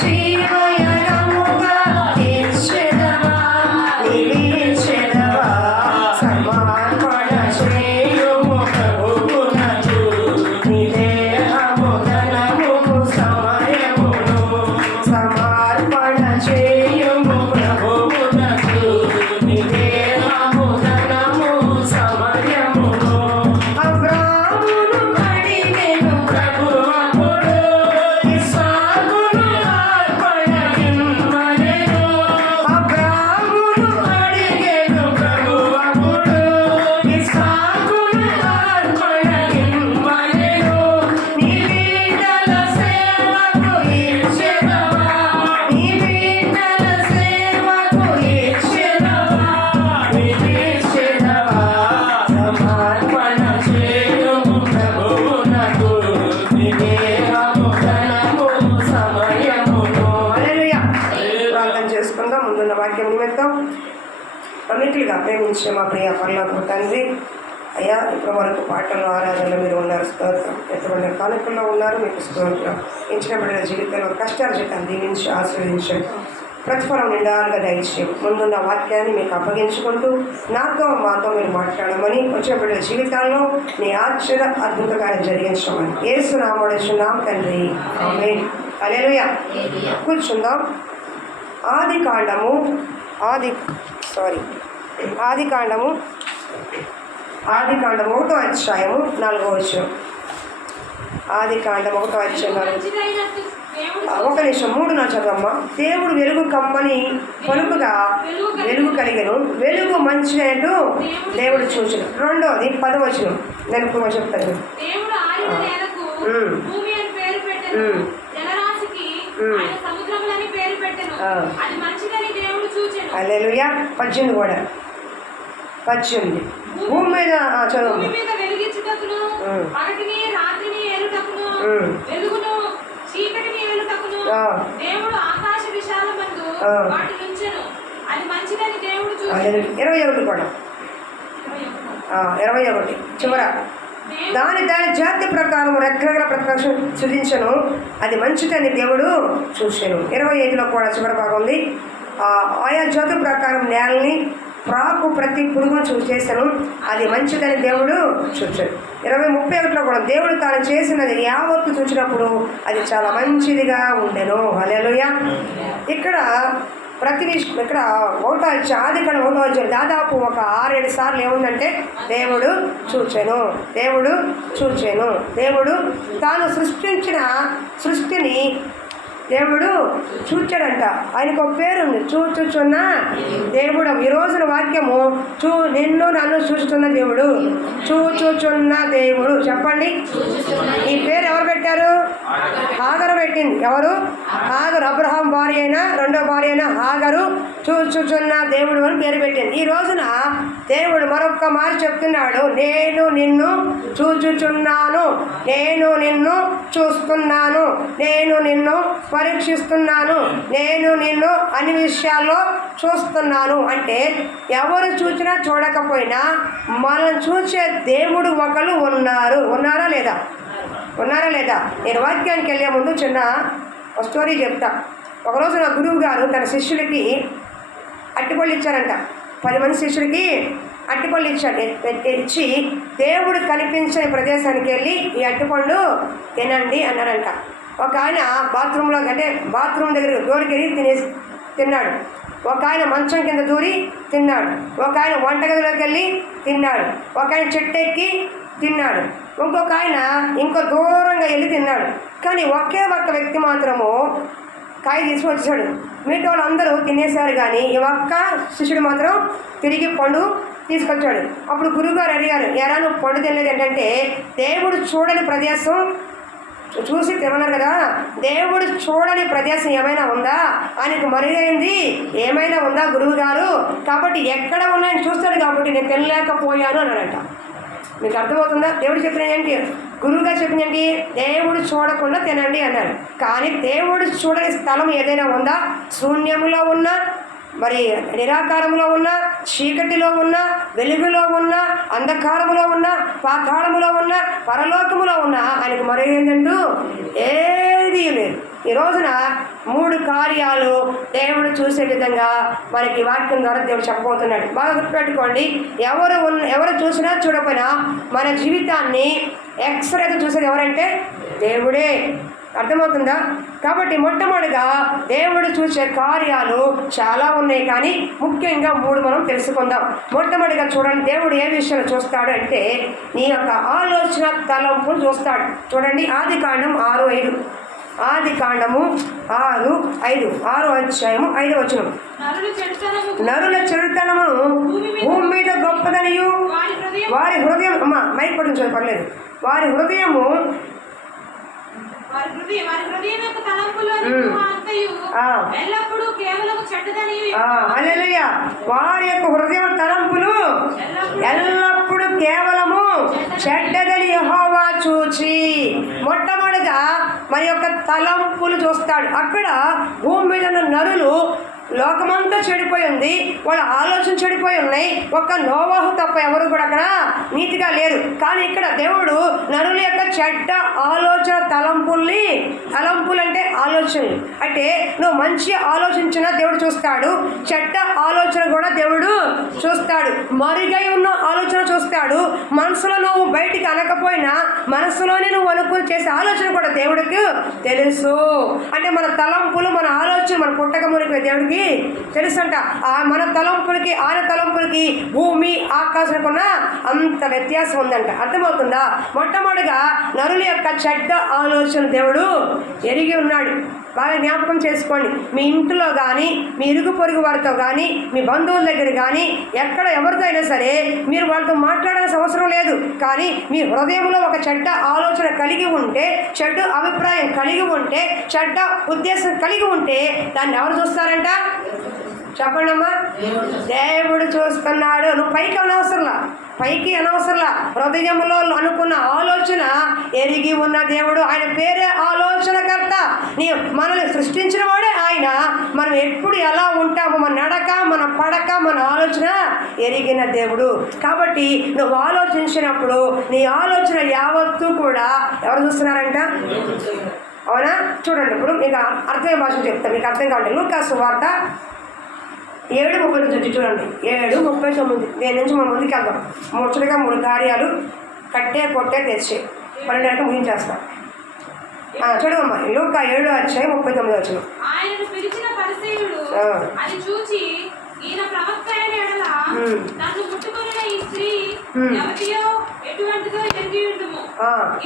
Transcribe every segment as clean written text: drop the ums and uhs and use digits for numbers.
జీవయనముగా తీర్చెదవా, నిలిచెదవా. సమర్పణ చేయుము ప్రభువునకు, నీ దేహము ధనముకు సమయమును. సమర్పణ చేయుము ప్రభువునకు, నీ దేహము ధనము సమయమును. అబ్రామును అడిగెను ప్రభువప్పుడు, ఇస్సాకును అర్పణిమ్మనెను. అబ్రామును అడిగెను ప్రభువప్పుడు, ఇస్సాకును అర్పణిమ్మనెను. నీ బిడ్డల సేవకు ఇచ్చెదవా, నీ బిడ్డల సేవకు ఇచ్చెదవా, ఇచ్చెదవా. సమర్పణ చేయుము ప్రభువునకు, నీ దేహము ధనము సమయమును. హల్లెలూయా. ప్రార్థన చేసుకుందాం. ముందున్న వాక్యం నిమిత్తం అన్నిటిగా ప్రేమించే మా ప్రియ పరలోకపు తండ్రి, అయ్యా ఇప్పటి వరకు పాటలు ఆరాధనలో మీరు ఉన్నారు, స్తోత్రం. ఎంతమంది కానుకల్లో ఉన్నారు, మీకు స్తోత్రం. ఇచ్చిన బిడ్డల జీవితంలో కష్టాలు చేత దీవించి ఆశీర్వదించండి, ప్రతిఫలం నిండాలుగా దయచేయం. ముందున్న వాక్యాన్ని మీకు అప్పగించుకుంటూ నాతో మాతో మీరు మాట్లాడమని, వచ్చిన బిడ్డల జీవితాల్లో నీ ఆశ్చర్య అద్భుత కార్యం జరిగించమని యేసు నామమున తండ్రి, ఆమేన్. హల్లెలూయా. కూర్చుందాం. ఆది కాండము 1వ అధ్యాయము 4వ వచనం. ఆది కాండం 1వ అధ్యాయం ఒక నిమిషం 3 చదవమ్మా. దేవుడు వెలుగు కమ్మని పలుపుగా వెలుగు కలిగెను, వెలుగు మంచినట్టు దేవుడు చూచెను. రెండవది 10వ వచనం. నేను ఇప్పుడు చెప్తాను. హల్లెలూయా. 18 కూడా 18 భూమి మీద చదువు. దేవుడు ఆకాశ విశాలమందు వాటిని ఉంచెను, అది మంచిదని దేవుడు చూచెను. 21 కూడా 21 చివర. దాని జాతి ప్రకారం రెక్కల ప్రకాశం సృజించను, అది మంచిదని దేవుడు చూశాను. 25లో కూడా చివరి భాగం ఉంది. ఆయా జాతి ప్రకారం నేలని ప్రాకు ప్రతి పురుగును చేశాను, అది మంచిదని దేవుడు చూచాడు. 30 కూడా దేవుడు తాను చేసినది యావత్తు చూసినప్పుడు అది చాలా మంచిదిగా ఉండెను. హల్లెలూయా. ఇక్కడ ఇక్కడ ఆది కాండం 1వ అధ్యాయం దాదాపు ఒక 6-7 సార్లు ఏముందంటే దేవుడు చూచెను, దేవుడు చూచెను. దేవుడు తాను సృష్టించిన సృష్టిని దేవుడు చూచాడంట. ఆయనకు ఒక పేరు ఉంది, చూచుచున్న దేవుడు. ఈ రోజున వాక్యము నిన్ను నన్ను చూచుతున్న దేవుడు, చూచుచున్న దేవుడు. చెప్పండి, ఈ పేరు ఎవరు పెట్టారు? హాగరు పెట్టింది. ఎవరు? హాగరు. అబ్రహాం భార్య అయినా రెండో భార్య అయినా హాగరు చూచుచున్న దేవుడు అని పేరు పెట్టింది. ఈ రోజున దేవుడు మరొక్క మాట చెప్తున్నాడు, నేను నిన్ను చూచుచున్నాను, నేను నిన్ను చూస్తున్నాను, నేను నిన్ను పరీక్షిస్తున్నాను, నేను నిన్ను అన్ని విషయాల్లో చూస్తున్నాను. అంటే ఎవరు చూసినా చూడకపోయినా మనల్ని చూసే దేవుడు ఒకరు ఉన్నారు. ఉన్నారా లేదా? నేను వాక్యానికి వెళ్ళే ముందు చిన్న స్టోరీ చెప్తా. ఒకరోజు నా గురువు గారు తన శిష్యులకి అట్టిపళ్ళు ఇచ్చారంట. 10 మంది శిష్యులకి అట్టిపళ్ళు ఇచ్చి దేవుడు కనిపించని ప్రదేశానికి వెళ్ళి ఈ అట్టిపళ్ళు తినండి అన్నారంట. ఒక ఆయన బాత్రూంలో బాత్రూమ్ దగ్గర డోర్కి వెళ్ళి తిన్నాడు. ఒక ఆయన మంచం కింద దూరి తిన్నాడు. ఒక ఆయన వంటగదిలోకి వెళ్ళి తిన్నాడు. ఒక ఆయన చెట్టు ఎక్కి తిన్నాడు. ఇంకొక ఆయన ఇంకో దూరంగా వెళ్ళి తిన్నాడు. కానీ ఒకే ఒక్క వ్యక్తి మాత్రము కాయ తీసుకొచ్చాడు. మిగతా వాళ్ళందరూ తినేశారు, కానీ ఈ ఒక్క శిష్యుడు మాత్రం తిరిగి పండు తీసుకొచ్చాడు. అప్పుడు గురువుగారు అడిగారు, ఎరా నువ్వు పండు తినలేదు ఏంటంటే, దేవుడు చూడని ప్రదేశం చూసి తినన్నారు కదా, దేవుడు చూడని ప్రదేశం ఏమైనా ఉందా, ఆయనకు మరుగైంది ఏమైనా ఉందా గురువు గారు, కాబట్టి ఎక్కడ ఉన్నాయని చూస్తాడు కాబట్టి నేను తినలేకపోయాను అన్నాడట. మీకు అర్థమవుతుందా? దేవుడు చెప్పిన ఏంటి, గురువుగారు చెప్పిన ఏంటి, దేవుడు చూడకుండా తినండి అన్నారు. కానీ దేవుడు చూడని స్థలం ఏదైనా ఉందా? శూన్యంలో ఉన్న మరి నిరాకారములో ఉన్న, చీకటిలో ఉన్న, వెలుగులో ఉన్న, అంధకారములో ఉన్న, పాతాళములో ఉన్న, పరలోకములో ఉన్న ఆయనకు మరో ఏంటంటూ ఏది లేదు. ఈ రోజున 3 కార్యాలు దేవుడు చూసే విధంగా మనకి వాక్యం ద్వారా దేవుడు చెప్పబోతున్నాడు. బాగా గుర్తుపెట్టుకోండి, ఎవరు చూసినా చూడకపోయినా మన జీవితాన్ని ఎక్స్రేతో చూసేది ఎవరంటే దేవుడే. అర్థమవుతుందా? కాబట్టి మొట్టమొదటిగా దేవుడు చూసే కార్యాలు చాలా ఉన్నాయి, కానీ ముఖ్యంగా 3 మనం తెలుసుకుందాం. మొట్టమొదటిగా చూడండి, దేవుడు ఏ విషయాలు చూస్తాడు అంటే నీ యొక్క ఆలోచన తలంపులు చూస్తాడు. చూడండి, ఆదికాండం 6:5. ఆదికాండము 6:5, 6వ అధ్యాయము 5వ వచనం. నరుల చెడుతనము భూమి మీద గొప్పదనియు వారి హృదయం, అమ్మా మైక్ పట్టించు పర్లేదు, వారి హృదయము హల్లెలూయా, వారి యొక్క హృదయం తలంపులు ఎల్లప్పుడూ కేవలము చెడ్డదని యెహోవా చూచి. మొట్టమొదటిగా మన యొక్క తలంపులు చూస్తాడు. అక్కడ భూమి మీద ఉన్న నరులు లోకమంతా చెడిపోయి ఉంది, వాళ్ళ ఆలోచన చెడిపోయి ఉన్నాయి. ఒక్క నోవాహు తప్ప ఎవరు కూడా అక్కడ నీతిగా లేరు. కానీ ఇక్కడ దేవుడు నరుల యొక్క చెడ్డ ఆలోచన తలంపులు అంటే ఆలోచనలు, అంటే నువ్వు మంచి ఆలోచించినా దేవుడు చూస్తాడు, చెడ్డ ఆలోచన కూడా దేవుడు చూస్తాడు, మరుగై ఉన్న ఆలోచన చూస్తాడు. మనసులో నువ్వు బయటికి అనకపోయినా మనసులోనే నువ్వు అనుకుని చేసే ఆలోచన కూడా దేవుడికి తెలుసు. అంటే మన తలంపులు, మన ఆలోచన, మన పుట్టక మునిపే దేవుడికి తెలుసంట. మన తలంపులకి ఆయన తలంపులకి భూమి ఆకాశంకున్న అంత వ్యత్యాసం ఉందంట. అర్థమవుతుందా? మొట్టమొదటిగా నరుల యొక్క చెడ్డ ఆలోచన దేవుడు ఎరిగి ఉన్నాడు. బాగా జ్ఞాపకం చేసుకోండి. మీ ఇంట్లో కానీ, మీ ఇరుగు పొరుగు వారితో కానీ, మీ బంధువుల దగ్గర కానీ, ఎక్కడ ఎవరితో అయినా సరే మీరు వాళ్ళతో మాట్లాడాల్సిన అవసరం లేదు. కానీ మీ హృదయంలో ఒక చెడ్డ ఆలోచన కలిగి ఉంటే, చెడ్డ అభిప్రాయం కలిగి ఉంటే, చెడ్డ ఉద్దేశం కలిగి ఉంటే దాన్ని ఎవరు చూస్తారంట? చెప్పండి అమ్మా. దేవుడు చూస్తున్నాడు. నువ్వు పైకి అనవసరంలా హృదయంలో అనుకున్న ఆలోచన ఎరిగి ఉన్న దేవుడు. ఆయన పేరే ఆలోచనకర్త. మనల్ని సృష్టించిన వాడే ఆయన. మనం ఎప్పుడు ఎలా ఉంటామో, మన నడక, మన పడక, మన ఆలోచన ఎరిగిన దేవుడు. కాబట్టి నువ్వు ఆలోచించినప్పుడు నీ ఆలోచన యావత్తు కూడా ఎవరు చూస్తున్నారంట? అవునా? చూడండి, ఇప్పుడు మీకు అర్థమయ్యే భాష చెప్తాను, మీకు అర్థం కావాలి. లూకా సువార్త 7:39 చూడండి. 7:39 దేని నుంచి మనం ముందుకు వెళ్దాం. ముచ్చటగా 3 కార్యాలు కట్టే కొట్టే తెచ్చే 12 ముగించేస్తాం. చూడమ్మా, లూకా 7:39. ఆయనను పిలిచిన పరిసయ్యుడు అది చూచి, ఈయన ప్రవక్త అయిన యెడల నన్ను ముట్టుకొనిన ఈ స్త్రీ ఎవరియో ఎటువంటిదో ఎరిగి ఉండుము,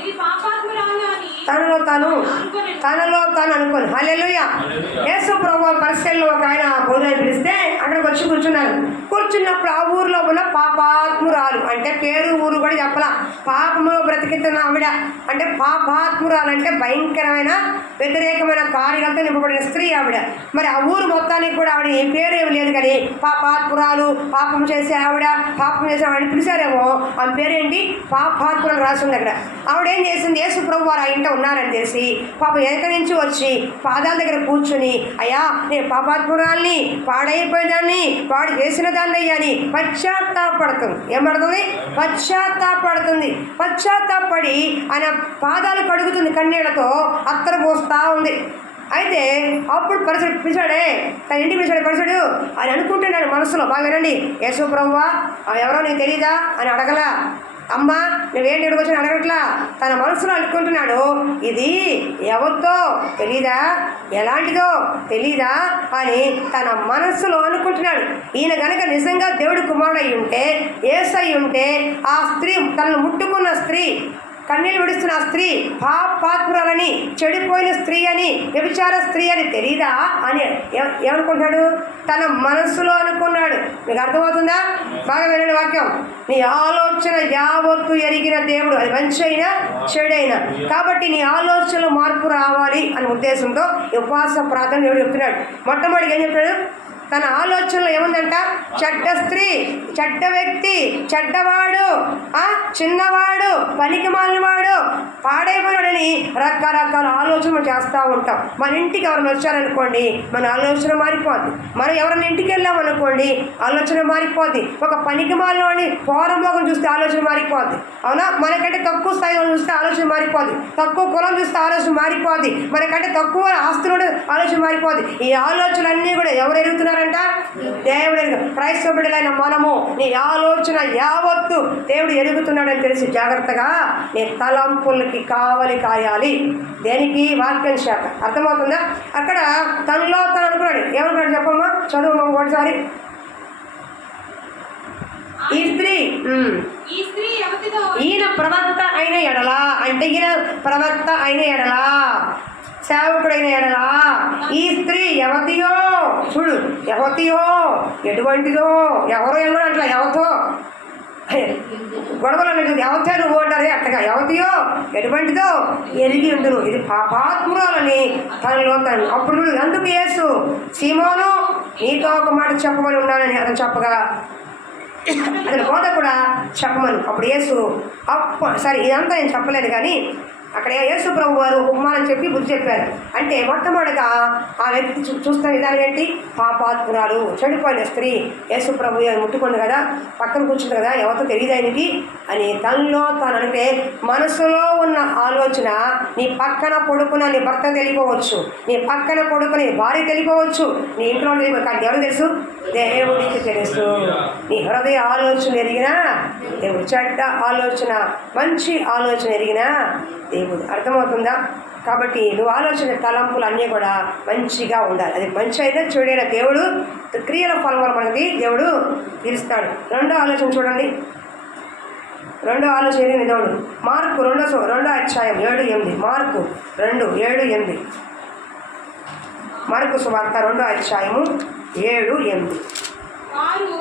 ఇది పాపాత్మురాలు అని తనలో తాను అనుకోని. హల్లెలూయా. యేసు ప్రభువు పరిసయ్యుల్లో ఒక ఆయన భోజనం పిలిస్తే అక్కడికి వచ్చి కూర్చున్నప్పుడు ఆ ఊరిలో ఉన్న పాపాత్మురాలు, అంటే పేరు ఊరు కూడా చెప్పలా, పాపములో బ్రతికితున్న ఆవిడ, అంటే పాపాత్మురాలు అంటే భయంకరమైన వ్యతిరేకమైన కార్యాలతో నింపబడిన స్త్రీ ఆవిడ. మరి ఆ ఊరు మొత్తానికి కూడా ఆవిడ ఏ పేరు ఏమి లేదు, కానీ పాపాత్మురాలు, పాపం చేసే ఆవిడ, పాపం చేసే ఆవిడ పిలిచారేమో, ఆమె పేరేంటి? పాపాత్మురాలు రాసింది అక్కడ. ఆవిడ ఏం చేసింది? యేసు ప్రభు వారు ఆ ఇంట ఉన్నారని తెలిసి పాప వెనక నుంచి వచ్చి పాదాల దగ్గర కూర్చుని, అయ్యా నేను పాపాత్మురాల్ని, పాడైపోయేదాన్ని, పాడు చేసిన దాన్ని అయ్యాని పశ్చాత్తాపడుతుంది. ఏం పడుతుంది? పశ్చాత్తాపడి ఆయన పాదాలు కడుగుతుంది కన్నీళ్లతో, అత్తరు పోస్తా ఉంది. అయితే అప్పుడు పరిసడు పిలిచాడే, తన ఇంటికి పిలిచాడు పరిసడు. ఆయన అనుకుంటున్నాడు మనసులో, బాగా వినండి, యేసు ప్రభువా ఎవరో నీకు తెలీదా అని అడగలా, అమ్మ నువ్వేంటి ఇక్కడికి వచ్చి అడగట్లా. తన మనసులో అనుకుంటున్నాడు, ఇది ఎవరితో తెలీదా, ఎలాంటిదో తెలీదా అని తన మనస్సులో అనుకుంటున్నాడు. ఈయన కనుక నిజంగా దేవుడి కుమారుడు అయి ఉంటే, యేసు ఉంటే, ఆ స్త్రీ తనను ముట్టుకున్న స్త్రీ, కన్నీళ్ళు విడుస్తున్న ఆ స్త్రీ పాపాత్మురాలని, చెడిపోయిన స్త్రీ అని, వ్యభిచార స్త్రీ అని తెలీదా అని ఏమనుకుంటాడు? తన మనస్సులో అనుకున్నాడు. మీకు అర్థమవుతుందా? బాగా వినండి వాక్యం. నీ ఆలోచన యావత్తు ఎరిగిన దేవుడు, అది మంచి అయినా చెడైనా. కాబట్టి నీ ఆలోచనలో మార్పు రావాలి అనే ఉద్దేశంతో ఉపవాస ప్రార్థన దేవుడు చెప్తున్నాడు. మొట్టమొదటిగా ఏం చెప్తాడు? తన ఆలోచనలో ఏముందంట? చెడ్డ స్త్రీ, చెడ్డ వ్యక్తి, చెడ్డవాడు, చిన్నవాడు, పనికి మాలినవాడు, పాడైపోయాడని రకరకాల ఆలోచనలు చేస్తూ ఉంటాం. మన ఇంటికి ఎవరైనా వచ్చారనుకోండి, మన ఆలోచన మారిపోద్ది. మనం ఎవరైనా ఇంటికి వెళ్ళామనుకోండి, ఆలోచన మారిపోద్ది. ఒక పనికి మాలినవాడిని పోరంలోకం చూస్తే ఆలోచన మారిపోద్ది. అవునా? మనకంటే తక్కువ స్థాయిలో చూస్తే ఆలోచన మారిపోద్ది. తక్కువ కులం చూస్తే ఆలోచన మారిపోద్ది. మనకంటే తక్కువ ఆస్తులు ఆలోచన మారిపోద్ది. ఈ ఆలోచనలన్నీ కూడా ఎవరు ఎరుగుతున్నారంట? దేవుడు ఎరుగు. క్రైస్తవ బిడ్డలైన మనము నీ ఆలోచన యావత్తు దేవుడు ఎరుగుతున్నాడని తెలిసి జాగ్రత్తగా నీ తలంపులకి కావలి కాయాలి. దేనికి? వాక్యం శాఖ. అర్థమవుతుందా? అక్కడ తనలో తను అనుకున్నాడు. ఏమనుకున్నాడు చెప్పమ్మా? చదువు ఒకటిసారి. ఈ స్త్రీ ఈయన ప్రవక్త అయిన ఎడలా, అంటే ఈయన ప్రవక్త అయిన ఎడలా, సేవకుడైన ఎడలా, ఈ స్త్రీ ఎవతియో, చూడు, ఎవతియో, ఎటువంటిదో, ఎవరో ఏమో అట్లా ఎవతో గొడవలు అనేది ఎవతే నువ్వు అంటారే అట్టగా, ఎవతియో ఎటువంటిదో ఎరిగి ఉండును, ఇది పాపాత్మురాలని తనలో తను. అప్పుడు అందుకు యేసు, సీమోను నీతో ఒక మాట చెప్పమని ఉన్నానని అతను చెప్పగా, అతని బోధ కూడా చెప్పమను. అప్పుడు యేసు సరే ఇదంతా నేను చెప్పలేదు, కానీ అక్కడ యేసు ప్రభు వారు ఉపమానం చెప్పి బుద్ధి చెప్పారు. అంటే మొట్టమొదటిగా ఆ వ్యక్తి చూస్తున్న విధానం ఏంటి? పాపాత్మురాలు, చెడిపోయిన స్త్రీ. యేసు ప్రభు ముట్టుకుంది కదా, పక్కన కూర్చుంది కదా, ఎవరితో తెలియదు ఆయనకి అని తనలో తాను. అంటే మనసులో ఉన్న ఆలోచన నీ పక్కన పడుకున్న నీ భర్త తెలియపోవచ్చు, నీ పక్కన పడుకుని భార్య తెలియపోవచ్చు, నీ ఇంట్లో తెలియదు, కానీ ఎవరు తెలుసు? దేవుడికి తెలుసు. నీ హృదయ ఆలోచన ఎరిగినా దేవుడు, చెడ్డ ఆలోచన మంచి ఆలోచన ఎరిగినా దేవుడు. అర్థమవుతుందా? కాబట్టి నువ్వు ఆలోచన తలంపులు అన్నీ కూడా మంచిగా ఉండాలి. అది మంచి అయితే చూడైన దేవుడు క్రియల ఫలం వల్ల మనకి దేవుడు తీరుస్తాడు. రెండో ఆలోచన చూడండి, రెండో ఆలోచన దేవుడు మార్కు 2వ అధ్యాయం 7-8. మార్కు 2:7-8. మార్కు సువార్త 2వ అధ్యాయము 7-8. వారు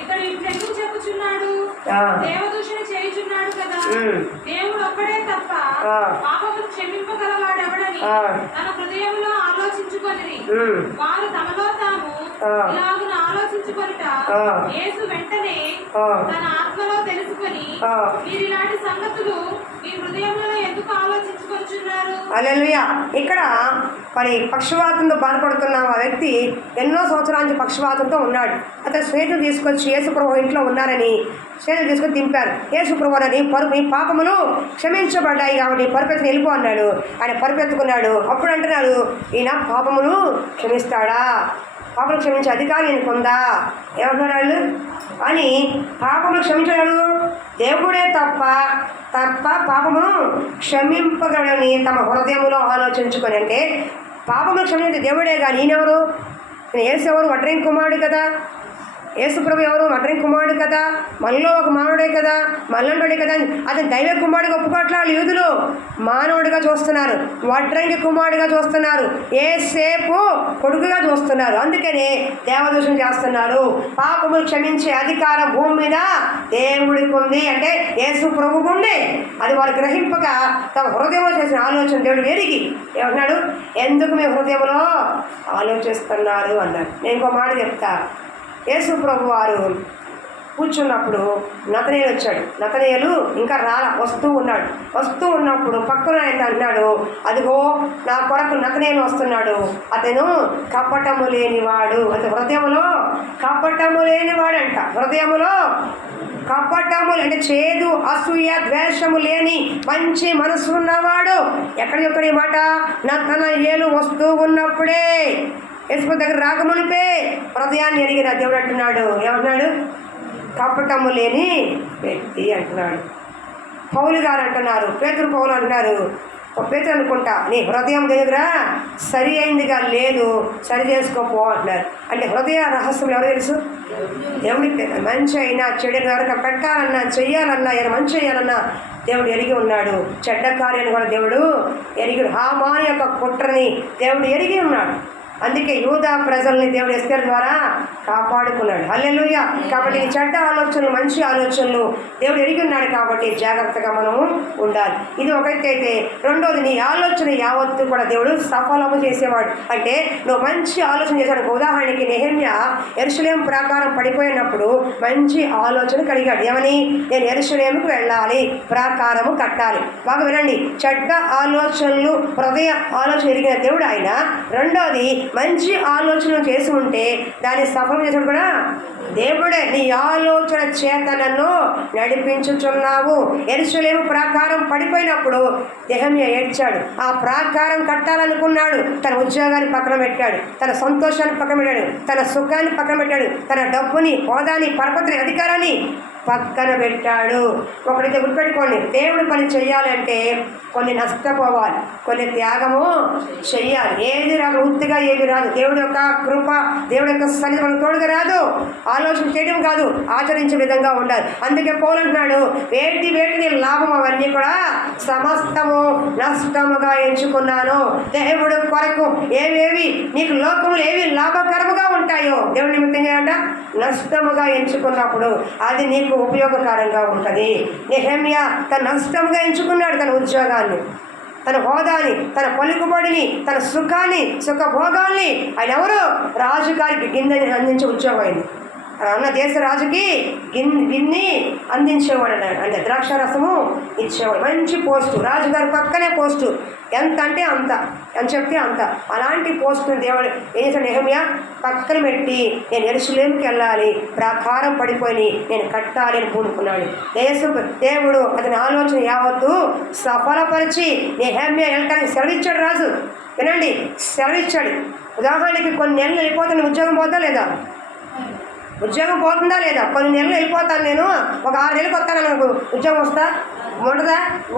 ఇతడు ఇట్లెందుకు చెప్పుచున్నాడు? దేవదూషణ చేయుచున్నాడు కదా, దేవుడు ఒక్కడే తప్ప పాపమును క్షమింపగలవాడెవడని తన హృదయంలో ఆలోచించుకొనిరి. వారు తమలో తాము ఇలాగున ఆలోచించుకొనుట యేసు వెంటనే తన ఆత్మలో తెలుసుకొని, వీరిలాంటి సంగతులు మీ హృదయంలో ఎందుకు ఆలోచించుకొనుచున్నారు? హల్లెలూయా. ఇక్కడ మరి పక్షవాతంతో బాధపడుతున్న ఆ వ్యక్తి ఎన్నో సంవత్సరాల నుంచి పక్షవాతంతో ఉన్నాడు. అతను స్నేహితులు తీసుకొచ్చి యేసుప్రభు ఇంట్లో ఉన్నారని స్నేహితులు తీసుకొని దింపారు. యేసుప్రభు అని మీ పాపములు క్షమించబడ్డాయి కాబట్టి పరుపెత్తుకు వెళ్ళిపో అన్నాడు. ఆయన పరుపెత్తుకున్నాడు. అప్పుడు అంటున్నాడు, ఈయన పాపములు క్షమిస్తాడా? పాపలు క్షమించే అధికారం ఈయనకు ఉందా? ఏమంటున్నారు వాళ్ళు అని. పాపములు క్షమించాడు దేవుడే తప్ప పాపమును క్షమింపగలని తమ హృదయములో ఆలోచించుకొని. అంటే పాపములు క్షమించే దేవుడే కానీ ఈయనెవరు? యేసు ఎవరు? వడ్రేం కుమారుడు కదా. యేసుప్రభు ఎవరు? వడ్రేం కుమారుడు కదా. మనలో ఒక మానవుడే కదా, మల్లంటుడే కదా. అతను దైవ కుమారుడిగా ఒప్పుకోవట్లా యూదులు. మానవుడిగా చూస్తున్నారు, వడ్రంగి కుమారుడిగా చూస్తున్నారు, ఏసేపు కొడుకుగా చూస్తున్నారు. అందుకనే దేవదూషణ చేస్తున్నారు. పాపములు క్షమించే అధికారం భూమి మీద దేవుడికి ఉంది, అంటే యేసు ప్రభువుకు ఉంది. అది వారు గ్రహింపక తమ హృదయంలో చేసిన ఆలోచన దేవుడు ఎరిగి ఏమన్నాడు? ఎందుకు మీ హృదయంలో ఆలోచిస్తున్నారు అన్నాడు. నేను ఇంకో మాట చెప్తా. యేసు ప్రభు వారు కూర్చున్నప్పుడు నతనేలు వచ్చాడు. నతనేలు ఇంకా వస్తూ ఉన్నప్పుడు పక్కన ఆయన అన్నాడు, అదిగో నా కొరకు నతనేలు వస్తున్నాడు, అతను కపటము లేనివాడు. అతని హృదయములో కపటము లేనివాడంట. హృదయములో కపటము అంటే చేదు, అసూయ, ద్వేషము లేని మంచి మనసు ఉన్నవాడు. ఎక్కడ చెప్తాడు ఈ మాట? నతనయేలు వస్తూ ఉన్నప్పుడే, యేసు దగ్గర రాకమునిపే హృదయాన్ని ఎరిగిన దేవుడు అంటున్నాడు. ఏమంటున్నాడు? కపటము లేని వ్యక్తి అంటున్నాడు. పౌలు గారు అంటున్నారు, పౌలు అంటున్నారు, పేతురు అనుకుంటా, నీ హృదయం దగ్గర సరి అయిందిగా లేదు, సరి చేసుకోపో అంటున్నారు. అంటే హృదయ రహస్యం ఎవరు తెలుసు? దేవుడికి. మంచి అయినా చెడుని ఎవరికి పెట్టాలన్నా, చెయ్యాలన్నా, ఏదైనా మంచి చేయాలన్నా దేవుడు ఎరిగి ఉన్నాడు. చెడ్డ కార్యాన్ని కూడా దేవుడు ఎరిగి, హామాని యొక్క కుట్రని దేవుడు ఎరిగి ఉన్నాడు. అందుకే యూదా ప్రజల్ని దేవుడు ఎస్తేర్ ద్వారా కాపాడుకున్నాడు. హల్లెలూయా. కాబట్టి ఈ చెడ్డ ఆలోచనలు మంచి ఆలోచనలు దేవుడు ఎరిగి ఉన్నాడు కాబట్టి జాగ్రత్తగా మనము ఉండాలి. ఇది ఒకటైతే రెండోది, నీ ఆలోచన యావత్తు కూడా దేవుడు సఫలము చేసేవాడు. అంటే నువ్వు మంచి ఆలోచన చేశాడు. ఉదాహరణకి నెహెమ్యా యెరూషలేము ప్రాకారం పడిపోయినప్పుడు మంచి ఆలోచన కలిగాడు. ఏమని? నేను యెరూషలేముకు వెళ్ళాలి, ప్రాకారము కట్టాలి. బాగా వినండి, చెడ్డ ఆలోచనలు హృదయ ఆలోచన ఎరిగిన దేవుడు ఆయన. రెండోది, మంచి ఆలోచన చేసి ఉంటే దాన్ని సఫలం చేసాడు కూడా దేవుడే. నీ ఆలోచన చేత నన్ను నడిపించుచున్నావు. యెరూషలేము ప్రాకారం పడిపోయినప్పుడు నెహెమ్యా ఏడ్చాడు. ఆ ప్రాకారం కట్టాలనుకున్నాడు. తన ఉద్యోగాన్ని పక్కన పెట్టాడు, తన సంతోషాన్ని పక్కన పెట్టాడు, తన సుఖాన్ని పక్కన పెట్టాడు, తన డబ్బుని, హోదాని, పరపతిని, అధికారాన్ని పక్కన పెట్టాడు. ఒకటితో గుర్తుపెట్టుకోండి, దేవుడు పని చెయ్యాలంటే కొన్ని నష్టపోవాలి, కొన్ని త్యాగము చెయ్యాలి. ఏది రాదు, వృత్తిగా ఏమి రాదు. దేవుడి యొక్క కృప, దేవుడి యొక్క సన్నిధి మనకు తోడుగా రాదు. ఆలోచన చేయడం కాదు, ఆచరించే విధంగా ఉండాలి. అందుకే పౌలు అంటున్నాడు, వేటిని లాభం అవన్నీ కూడా సమస్తము నష్టముగా ఎంచుకున్నాను. దేవుడు కొరకు ఏవేవి నీకు లోకములు ఏవి లాభకరముగా ఉంటాయో దేవుడి నిమిత్తం చేయాలంట నష్టముగా ఎంచుకున్నప్పుడు అది నీకు ఉపయోగకరంగా ఉంటుంది. నెహెమ్యా తన నష్టంగా ఎంచుకున్నాడు తన ఉద్యోగాన్ని, తన హోదాని, తన పలుకుబడిని, తన సుఖాన్ని, సుఖభోగాల్ని. ఆయన ఎవరు? రాజుగారికి గిన్నెని అందించే ఉద్యోగం అయింది. అన్న దేశ రాజుకి గిన్నె అందించేవాడు అన్నాడు. అంటే ద్రాక్ష రసము ఇచ్చేవాడు. మంచి పోస్టు, రాజుగారి పక్కనే పోస్టు. ఎంత అంటే అంత, అని చెప్తే అంత. అలాంటి పోస్టుని దేవుడు ఏం చేశాడు? నెహెమ్యా పక్కన పెట్టి నేను యెరూషలేముకి వెళ్ళాలి, ప్రాకారం పడిపోయి నేను కట్టాలి అని పూనుకున్నాడు. దేవుడు అతని ఆలోచన యావత్తు సఫలపరిచి నెహెమ్యా వెళ్ళటానికి సెలవిచ్చాడు రాజు. వినండి, సెలవిచ్చాడు. ఉదాహరణకి కొన్ని నెలలు వెళ్ళిపోతాను, ఉద్యోగం పోతా లేదా? ఉద్యోగం పోతుందా లేదా? కొన్ని నెలలు వెళ్ళిపోతాను, నేను ఒక 6 నెలలకు వస్తాను, నాకు ఉద్యోగం వస్తా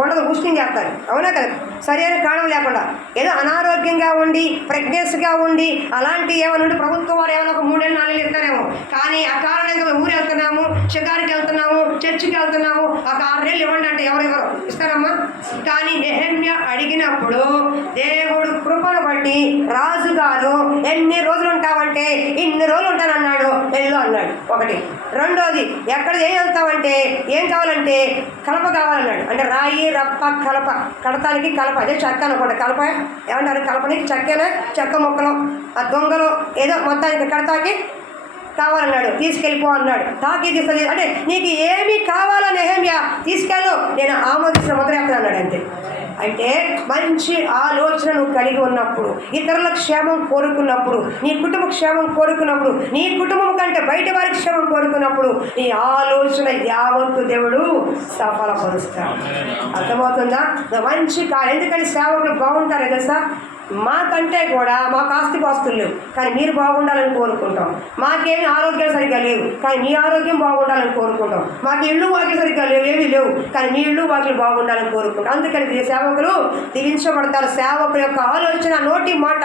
ఉండదు, బూస్టింగ్ చేస్తాను. అవునా కదా? సరైన కారణం లేకుండా ఏదో అనారోగ్యంగా ఉండి, ప్రెగ్నెన్సీగా ఉండి, అలాంటి ఏమైనా ఉండి ప్రభుత్వం వారు ఏమైనా ఒక 3 నెలలు 4 నెలలు ఇస్తారేమో. కానీ ఆ కారణంగా మేము ఊరు వెళ్తున్నాము, షికారికి వెళ్తున్నాము, చర్చికి వెళ్తున్నాము, ఒక 6 నెలలు ఇవ్వండి అంటే ఎవరెవరు ఇస్తారమ్మా? కానీ నెహెమ్యా అడిగినప్పుడు దేవుడు కృపను బట్టి రాజుగారు ఎన్ని రోజులు ఉంటావంటే ఇన్ని రోజులు ఉంటానన్నాడు. వెళ్ళు అన్నాడు. ఒకటి. రెండోది, ఎక్కడ ఏం వెళ్తావంటే ఏం కావాలంటే కలప కావాలన్నాడు. అంటే రాయి, రప్ప, కలప, కడతానికి కలప, అదే చెక్క అనుకోండి. కలప ఏమన్నారు? కలపని చెక్కనే, చెక్క ముక్కలు, ఆ దొంగలు ఏదో మొత్తానికి కడతాకి కావాలన్నాడు. తీసుకెళ్ళిపో అన్నాడు. తాకి తీసుకెళ్ళి అంటే నీకు ఏమి కావాలో నెహెమ్యా తీసుకెళ్ళు, నేను ఆమోదించిన మొదలెక్కడ అన్నాడు. అంతే. అంటే మంచి ఆలోచన నువ్వు కలిగి ఉన్నప్పుడు, ఇతరుల క్షేమం కోరుకున్నప్పుడు, నీ కుటుంబ క్షేమం కోరుకున్నప్పుడు, నీ కుటుంబం కంటే బయట వారికి క్షేమం కోరుకున్నప్పుడు నీ ఆలోచన యావత్తు దేవుడు సఫలపరుస్తాడు. అర్థమవుతుందా? మంచి ఎందుకని సేవకులు బాగుంటారు తెలుసా? మాకంటే కూడా మాకు ఆస్తిపాస్తులు లేవు, కానీ మీరు బాగుండాలని కోరుకుంటాం. మాకేమి ఆరోగ్యాలు సరిగ్గా లేవు, కానీ మీ ఆరోగ్యం బాగుండాలని కోరుకుంటాం. మాకు ఇళ్ళు వాకిలు సరిగ్గా లేవు, ఏమీ లేవు, కానీ మీ ఇళ్ళు వాకిలు బాగుండాలని కోరుకుంటాం. అందుకని సేవకులు దీవించబడతారు. సేవకుల యొక్క ఆలోచన, నోటి మాట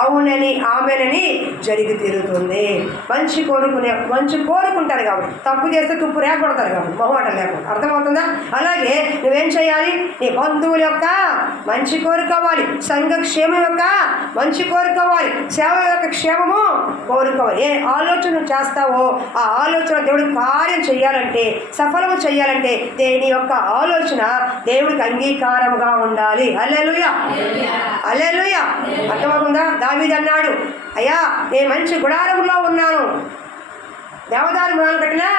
అవునని ఆమెనని జరిగి తీరుతుంది. మంచి కోరుకుంటారు కాబట్టి, తప్పు చేస్తే తుప్పు రేపడతారు కాబట్టి, మొహమాట లేకుండా. అర్థమవుతుందా? అలాగే నువ్వేం చేయాలి? నీ బంధువుల యొక్క మంచి కోరుకోవాలి, సంఘ క్షేమం యొక్క మంచి కోరుకోవాలి, సేవ యొక్క క్షేమము కోరుకోవాలి. ఏ ఆలోచన చేస్తావో ఆ ఆలోచన దేవుడు కార్యం చేయాలంటే, సఫలము చేయాలంటే దేని యొక్క ఆలోచన దేవుడికి అంగీకారముగా ఉండాలి. హల్లెలూయా, హల్లెలూయా. అర్థమవుతుందా? దావీదు అన్నాడు, అయ్యా నేను మంచి గుడారంలో ఉన్నాను, దేవదారు మొదలు పెట్టినా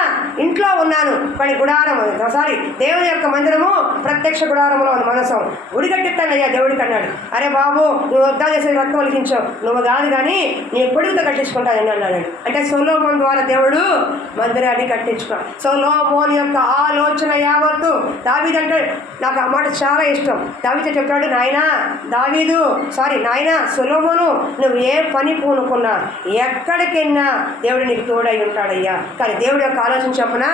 ఇంట్లో ఉన్నాను, కానీ గుడారం దేవుని యొక్క మందిరము ప్రత్యక్ష గుడారంలో ఉంది. మనసం గుడి కట్టిస్తానయ్యా దేవుడికి అన్నాడు. అరే బాబు, నువ్వు వద్దా చేసేది రక్తం వలికించావు, నువ్వు కాదు కానీ నీ పొడుగుతో కట్టించుకుంటానని అన్నాడు. అంటే సొలొమోను ద్వారా దేవుడు మందిరాన్ని కట్టించుకున్నాడు. సొలొమోను యొక్క ఆలోచన యావత్తు దావీదు అంటే నాకు ఆ మాట చాలా ఇష్టం. దావీదు చెప్పాడు, నాయనా సొలొమోను, నువ్వు ఏ పని పూనుకున్నా, ఎక్కడికెళ్ళినా దేవుడు నీకు తోడై ఉంటాడయ్యా. కానీ దేవుడి యొక్క ఆలోచన చెప్పనా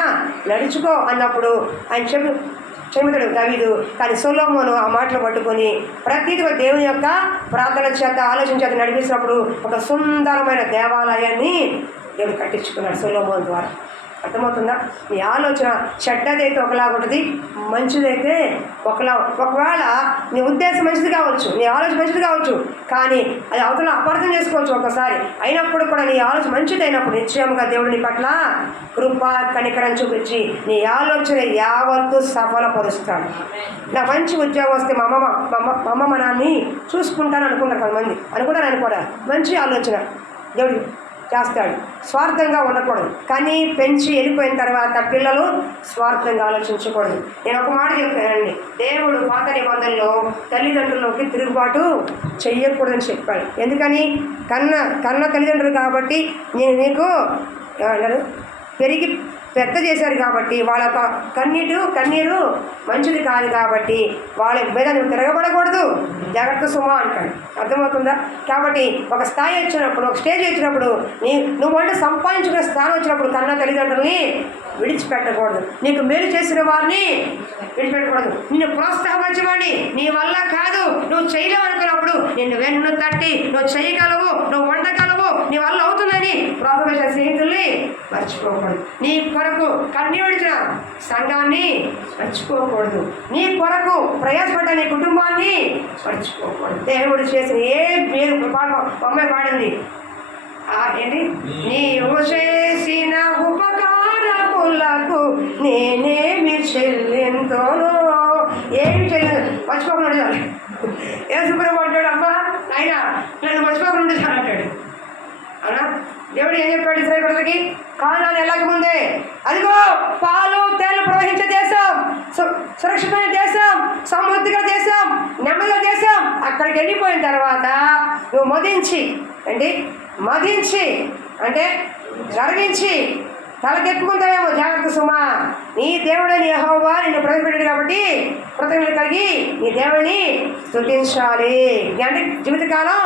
నడుచుకో అన్నప్పుడు ఆయన చెబుతాడు దావీదు. కానీ సొలొమోను ఆ మాటలు పట్టుకొని ప్రతిదీ దేవుని యొక్క ప్రార్థన చేత, ఆలోచన చేత నడిపిస్తున్నప్పుడు ఒక సుందరమైన దేవాలయాన్ని దేవుడు కట్టించుకున్నాడు సొలొమోను ద్వారా. అర్థమవుతుందా? నీ ఆలోచన చెడ్డదైతే ఒకలాగా ఉంటుంది, మంచిదైతే ఒకలా. ఒకవేళ నీ ఉద్దేశం మంచిది కావచ్చు, నీ ఆలోచన మంచిది కావచ్చు, కానీ అది అవతల అపార్థం చేసుకోవచ్చు ఒకసారి. అయినప్పుడు కూడా నీ ఆలోచన మంచిదైనప్పుడు నిశ్చయముగా దేవుడు నీ పట్ల కృప కనికరం చూపించి నీ ఆలోచన యావత్తు సఫలపరుస్తాడు. నాకు మంచి ఉద్యోగం వస్తే మా అమ్మ మా నాన్ని చూసుకుంటాను అనుకుంటారు కొంతమంది. అనుకోరా? మంచి ఆలోచన దేవుడు చేస్తాడు. స్వార్థంగా ఉండకూడదు, కానీ పెంచి వెళ్ళిపోయిన తర్వాత పిల్లలు స్వార్థంగా ఆలోచించకూడదు. నేను ఒక మాట చెప్పానండి, దేవుడు పాత నిబంధనలో తల్లిదండ్రులకి తిరుగుబాటు చెయ్యకూడదని చెప్పాడు. ఎందుకని? కన్న తల్లిదండ్రులు కాబట్టి నేను నీకు పెరిగి పెద్ద చేశారు కాబట్టి వాళ్ళ కన్నీరు మంచిది కాదు కాబట్టి వాళ్ళ మీద నువ్వు తిరగబడకూడదు, జాగ్రత్త సుమా అంటాడు. అర్థమవుతుందా? కాబట్టి ఒక స్థాయి వచ్చినప్పుడు, ఒక స్టేజ్ వచ్చినప్పుడు, నువ్వు అంటే సంపాదించుకునే స్థానం వచ్చినప్పుడు కన్న తల్లిదండ్రుల్ని విడిచిపెట్టకూడదు. నీకు మేలు చేసిన వారిని విడిచిపెట్టకూడదు. నిన్ను ప్రోత్సాహపరిచేవాడిని నీ వల్ల కాదు, నువ్వు చేయలేవు అనుకున్నప్పుడు నిన్ను తట్టి నువ్వు చేయగలవు, నువ్వు వండగలవు, నీ వల్ల అవుతుందని ప్రోత్సహించిన స్నేహితుల్ని మర్చిపోకూడదు. నీ కొరకు కన్నీడిచిన సంఘాన్ని మర్చిపోకూడదు. నీ కొరకు ప్రయాసపడ్డ నీ కుటుంబాన్ని మర్చిపోకూడదు. దేవుడు చేసిన ఏ పేరు అమ్మాయి పాడింది ఏంటి? నీవు చేసిన ఉపకారములకు నేనేమి చెల్లిందోనో. ఏమి చెల్లిందో మర్చిపోకుండా చాలు. ఏ సుబ్రహ్మ అంటాడు, అమ్మా ఆయన నన్ను మర్చిపోకుండా చాలు అంటాడు. అవునా? దేవుడు ఏం చెప్పాడు ఇశ్రాయేలు ప్రజలకి? కానాను ఎలాగ ముందే అదిగో పాలు తేళ్లు ప్రవహించే దేశం, సురక్షితమైన దేశం, సమృద్ధిగా దేశం, నెమ్మదిగా దేశం. అక్కడికి వెళ్ళిపోయిన తర్వాత నువ్వు మదించి అంటే గర్వించి తలకెత్తుకుంటావేమో, జాగ్రత్త సుమా. నీ దేవుడని యెహోవా నిన్ను ప్రవేశపెట్టాడు కాబట్టి కృతజ్ఞత కలిగి నీ దేవుడిని స్తుతించాలి. అంటే జీవితకాలం